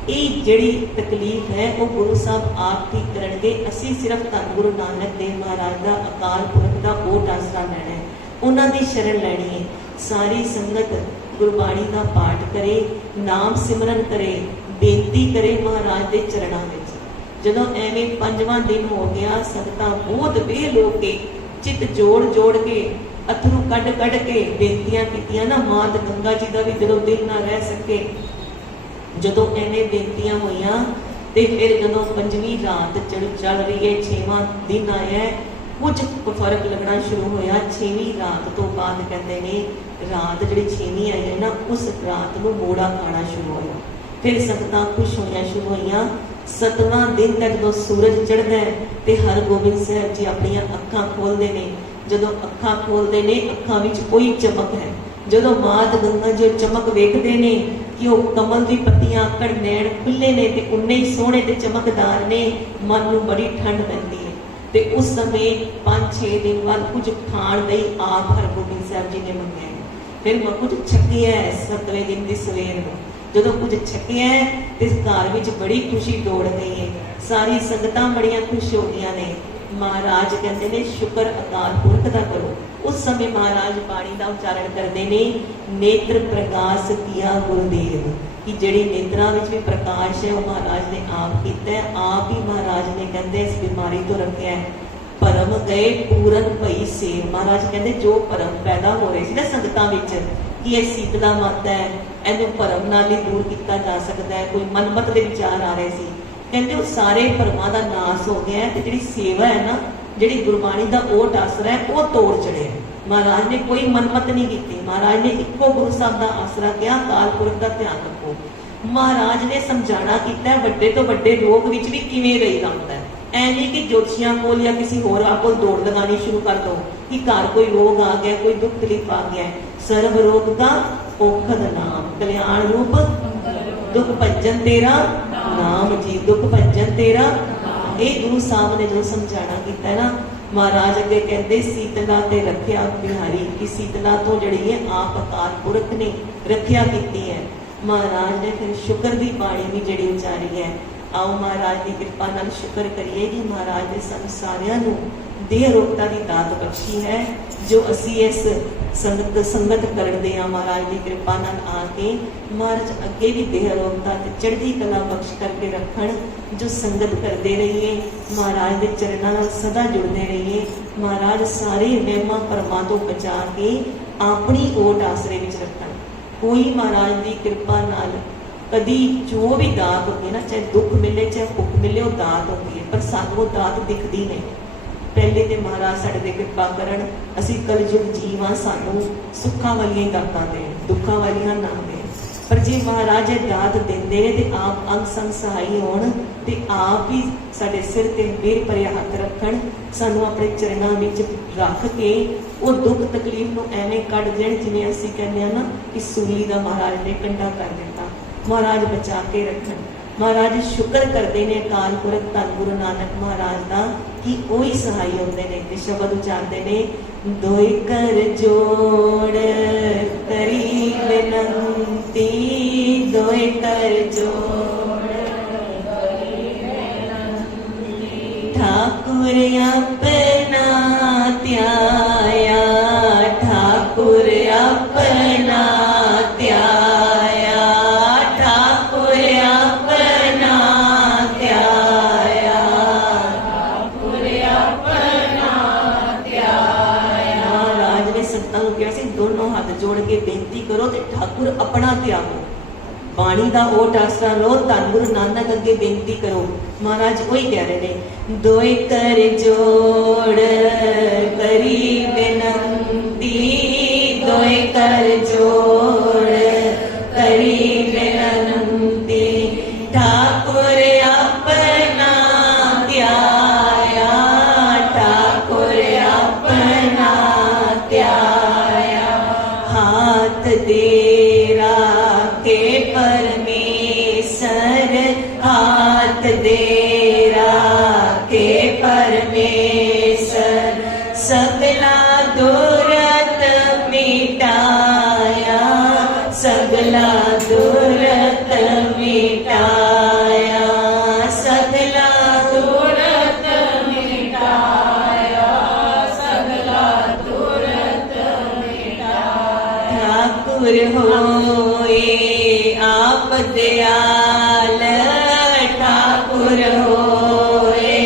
ये जिहड़ी तकलीफ है वो गुरु साहब आप ठीक करनगे। असी सिर्फ धन गुरु नानक देव महाराज का अकाल पुरख का ओट आसरा लैना है, उन्होंने शरण लैनी है। सारी संगत गुरबाणी का पाठ करे, नाम सिमरन करे, बेनती करे महाराज के चरणों में। जदों एवें 5वां दिन हो गया, संगतां बहुत बेल हो के चित जोड़ जोड़ के अथरू कढ़ कढ़ के बेनतियां कीतियां ना। मात गंगा जी का भी जदों दिल ना रह सके, जदों एवें बेनतियां होईयां ते फिर जदों 5वीं रात चल रही है, 6वां दिन आया, कुछ फर्क लगना शुरू होया। 6वीं रात तो बाद कहते ने रात जिहड़ी 6वीं आई है ना, उस रात नूं मोड़ा खाना शुरू होया। फिर संगतां खुश होना शुरू होईयां। 7वां दिन तक जो सूरज चढ़ता है तो हरगोबिंद साहब जी अपन अखां खोलते हैं। जदों अखां खोलते हैं, अखां विच कोई चमक है। जदों मात गंगा जो चमक वेखते हैं कि वो कमल की पत्तियां आकड़ नैन खुले ने ते उन्ने ही सोहणे ते चमकदार ने, मन नूं बड़ी ठंड पैंदी है। ते उस समय 5-6 दिन बाद कुछ खाण लई आप हरगोबिंद साहब जी ने मंगया। फिर मैं कुछ छकिया 7वें दिन की सवेर में, जदों कुछ छकिया तो घर में बड़ी खुशी दौड़ गई है। सारी संगतां बड़ियां खुश हो गई ने। महाराज कहते ने शुक्र अकाल पुरख का करो। उस समय महाराज बाणी का उच्चारण करते ने, नेत्र प्रकाश किया गुरुदेव, कि जिहड़ी नेत्रा विच भी प्रकाश है वो महाराज ने आप किया, आप ही महाराज ने कहते इस बीमारी तो रखा है। भरम गए पूरन भई सेव, महाराज कहते जो भरम पैदा हो रहे थे ना संगतां विच कि यह शीतला माता है, इन्हू भरम नाल ही दूर किया जा सकता है, कोई मनमत के विचार आ रहे थे, कहते वो सारे भरमा का नाश हो गया है। जी सेवा है ना, जी गुरबाणी का ओट आसरा है वो तोड़ चढ़े। महाराज ने कोई मनमत नहीं की, महाराज ने इको गुरु साहब का आसरा किया, अकाल पुरख का ध्यान रखो। महाराज ने समझाना किया वड्डे तो वड्डे रोग विच भी किवें रहीदा हुंदा है। ऐ नहीं कि जोशियां कोल या किसी होर कोल दौड़ लगानी शुरू कर दो कि घर कोई रोग आ गया, कोई दुख तकलीफ आ गया। सर्व रोग का औखद नाम, कल्याण रूप दुख भंजन तेरा नाम जी, दुख भंजन तेरा। ये गुरु साहब ने जो समझाना किया है ना, महाराज अगे कहते शीतला ते रखिया बिहारी, कि शीतला तो जड़ी है आप अकाल पुरख ने रखिया की है। महाराज ने फिर शुक्र की बाणी भी जड़ी उचारी है। आओ महाराज की कृपा नाल शुक्र करिए कि महाराज ने सन सारियां नूं देह रोगता की दात बख्शी है, जो असी इस संगत करते हैं। महाराज की कृपा नाल आके महाराज अगे भी देह रोगता ते चढ़दी कला बख्श करके रखण, जो संगत करते रहिए, महाराज के चरणों नाल सदा जुड़ते रहिए। महाराज सारे वहमां भरमां तो बचा के अपनी ओट आसरे विच रखण। कोई महाराज की कृपा नाल कदी जो भी दात होती है ना, चाहे दुख मिले चाहे भुख मिले, वो दात होती है, पर सानू वो दात दिखती नहीं। पहले तो महाराज साडे ते कृपा करन, असी कलयुग जीव हाँ, सानू सुखां वालियां दातां देण, दुखां वालियां ना देण। पर जे महाराज ये दात देंदे ने ते आप अंग संग सहाई होण ते आप ही साडे सिर ते मेहर भरिया हथ रखण, सानू अपने चरणों विच रख के वो दुख तकलीफ नूं एवें कढ देण, जिवें असीं कहंदे हां ना कि सूली दा महाराज ने कंढा कर दिता। महाराज बचा के रखन। महाराज शुक्र करते हैं अकाल पुरख धन गुरु नानक महाराज का कि वही सहाय होते हैं। शब्द उचारते हैं, दोए कर जोड़ करी विनंती, दोए कर जोड़ ठाकुर ਨੂੰ ਕਿਹਾ ਸੀ ਦੋਨੋਂ ਹੱਥ ਜੋੜ ਕੇ ਬੇਨਤੀ ਕਰੋ ਤੇ ਠਾਕੁਰ ਆਪਣਾ ਧਿਆਵੋ, ਬਾਣੀ ਦਾ ਓਟ ਆਸਰਾ ਲੋ, ਧੰਨ ਗੁਰੂ ਨਾਨਕ ਅੱਗੇ ਬੇਨਤੀ ਕਰੋ। ਮਹਾਰਾਜ ਉਹੀ ਕਹਿ ਰਹੇ ਨੇ, ਦੋਏ ਕਰ ਜੋੜ ਕਰੀ ਬੇਨਤੀ, ਦੋਏ ਕਰ ਜੋੜ ਕਰੀ ਬੇਨਤੀ, ਠਾਕੁਰ ਆਪਣਾ ਧਿਆਇਆ, ਠਾਕੁਰ ਆਪਣਾ ਧਿਆਇਆ, ਹਾਥ ਦੇ ਰਾਖੇ ਪਰਮੇਸ਼ਰ, ਹਾਥ ਦੇ ਰਾਖੇ ਪਰਮੇਸ਼ਰ, ਸਗਲਾ ਦੁਰਤ ਮਿਟਾਇਆ, ਸਗਲਾ ਦੁਰਤ ਮਿਟਾਇਆ, ਸਗਲਾ ਦੁਰਤ ਮਿਟਾਇਆ, ਸਗਲਾ ਦੁਰਤ ਮਿਟਾਇਆ। ਠਾਕੁਰ ਹੋਏ ਆਪ ਦਿਆਲ, ਠਾਕੁਰ ਹੋਏ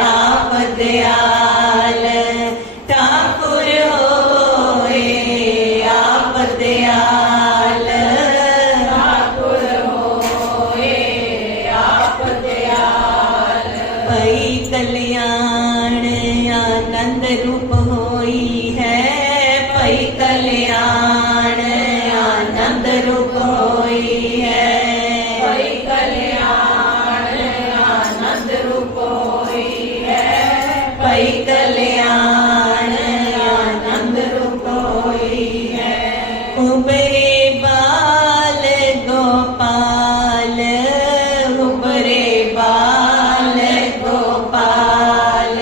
ਆਪ ਦਿਆਲ, ਠਾਕੁਰ ਹੋਏ ਆਪ ਦਿਆਲ, ਠਾਕੁਰ ਹੋਏ ਆਪ ਦਿਆਲ। ਭਈ ਕਲਿਆਣ ਆਨੰਦ ਰੂਪ ਹੋਈ ਹੈ, ਭਈ ਕਲਿਆਣ ਆਨੰਦ ਰੂਪ ਹੋਈ ਹੈ, ਭਈ ਕਲਿਆਣ ਆਨੰਦ ਰੂਪ ਹੋਈ ਹੈ, ਭਈ ਕਲਿਆਣ ਆਨੰਦ ਰੂਪ ਹੋਈ ਹੈ। ਉਬਰੇ ਬਾਲ ਗੋਪਾਲ, ਉਬਰੇ ਬਾਲ ਗੋਪਾਲ,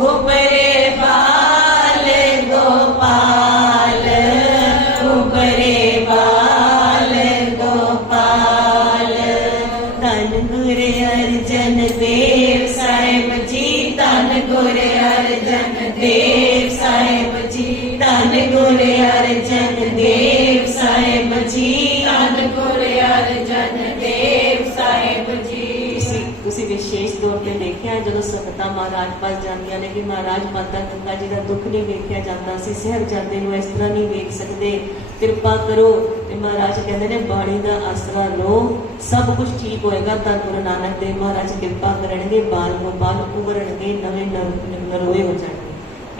ਉਬਰੇ ਬਾਲ ਗੋਪਾਲ, ਉਬਰੇ ਬਾਲ ਗੋਪਾਲ। ਧੰਨ ਗੁਰ ਅਰਜਨ ਦੇਵ ਸਾਹਿਬ ਜੀ, ਧੰਨ ਗੁਰ ਅਰਜਨ ਦੇਵ ਸਾਹਿਬ ਜੀ, ਧੰਨ ਗੁਰ ਅਰਜਨ ਦੇਵ ਸਾਹਿਬ ਜੀ, ਧੰਨ ਗੁਰ ਅਰਜਨ ਦੇਵ ਸਾਹਿਬ ਜੀ। ਤੁਸੀਂ ਵਿਸ਼ੇਸ਼ ਤੌਰ ਤੇ ਦੇਖਿਆ ਜਦੋਂ ਸੰਗਤਾਂ ਮਹਾਰਾਜ ਪਾਸ ਜਾਂਦੀਆਂ ਨੇ ਕਿ ਮਹਾਰਾਜ ਮਾਤਾ ਗੰਗਾ ਜੀ ਦਾ ਦੁੱਖ ਨਹੀਂ ਵੇਖਿਆ ਜਾਂਦਾ ਸੀ, ਸਾਹਿਬਜ਼ਾਦੇ ਨੂੰ ਇਸ ਤਰ੍ਹਾਂ ਨਹੀਂ ਵੇਖ ਸਕਦੇ, ਕਿਰਪਾ ਕਰੋ। ਤੇ ਮਹਾਰਾਜ ਕਹਿੰਦੇ ਨੇ ਬਾਣੀ ਦਾ ਆਸਰਾ ਲਓ, ਸਭ ਕੁਝ ਠੀਕ ਹੋਏਗਾ। ਤਾਂ ਗੁਰੂ ਨਾਨਕ ਦੇਵ ਮਹਾਰਾਜ ਕਿਰਪਾ ਕਰਨਗੇ, ਬਾਲ ਗੋਪਾਲ ਉਭਰਨਗੇ, ਨਵੇਂ ਨਰੋਏ ਹੋ ਜਾਣਗੇ।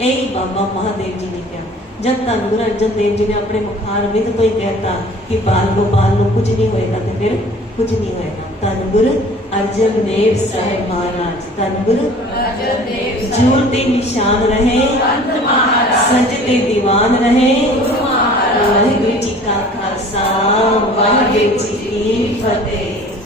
ਇਹੀ ਬਾਬਾ ਮਹਾਦੇਵ ਜੀ ਨੇ ਕਿਹਾ। ਜਦ ਧੰਨ ਗੁਰੂ ਅਰਜਨ ਦੇਵ ਜੀ ਨੇ ਆਪਣੇ ਮੁਖਾਰ ਵਿਦ ਤੋਂ ਹੀ ਕਹਿਤਾ ਕਿ ਬਾਲ ਗੋਪਾਲ ਨੂੰ ਕੁਝ ਨਹੀਂ ਹੋਏਗਾ, ਤੇ ਫਿਰ ਕੁਝ ਨਹੀਂ ਹੋਏਗਾ। ਧੰਨ ਗੁਰੂ ਅਰਜਨ ਦੇਵ ਸਾਹਿਬ ਮਹਾਰਾਜ, ਧੰਨ ਗੁਰੂ ਅਰਜਨ ਦੇਵ ਜੂਰ ਦੇ ਨਿਸ਼ਾਨ ਰਹੇ, ਸੱਚ ਤੇ ਦੀਵਾਨ ਰਹੇ। ਵਾਹਿਗੁਰੂ ਜੀ ਕਾ ਖਾਲਸਾ, ਵਾਹਿਗੁਰੂ ਜੀ ਕੀ ਫਤਿਹ।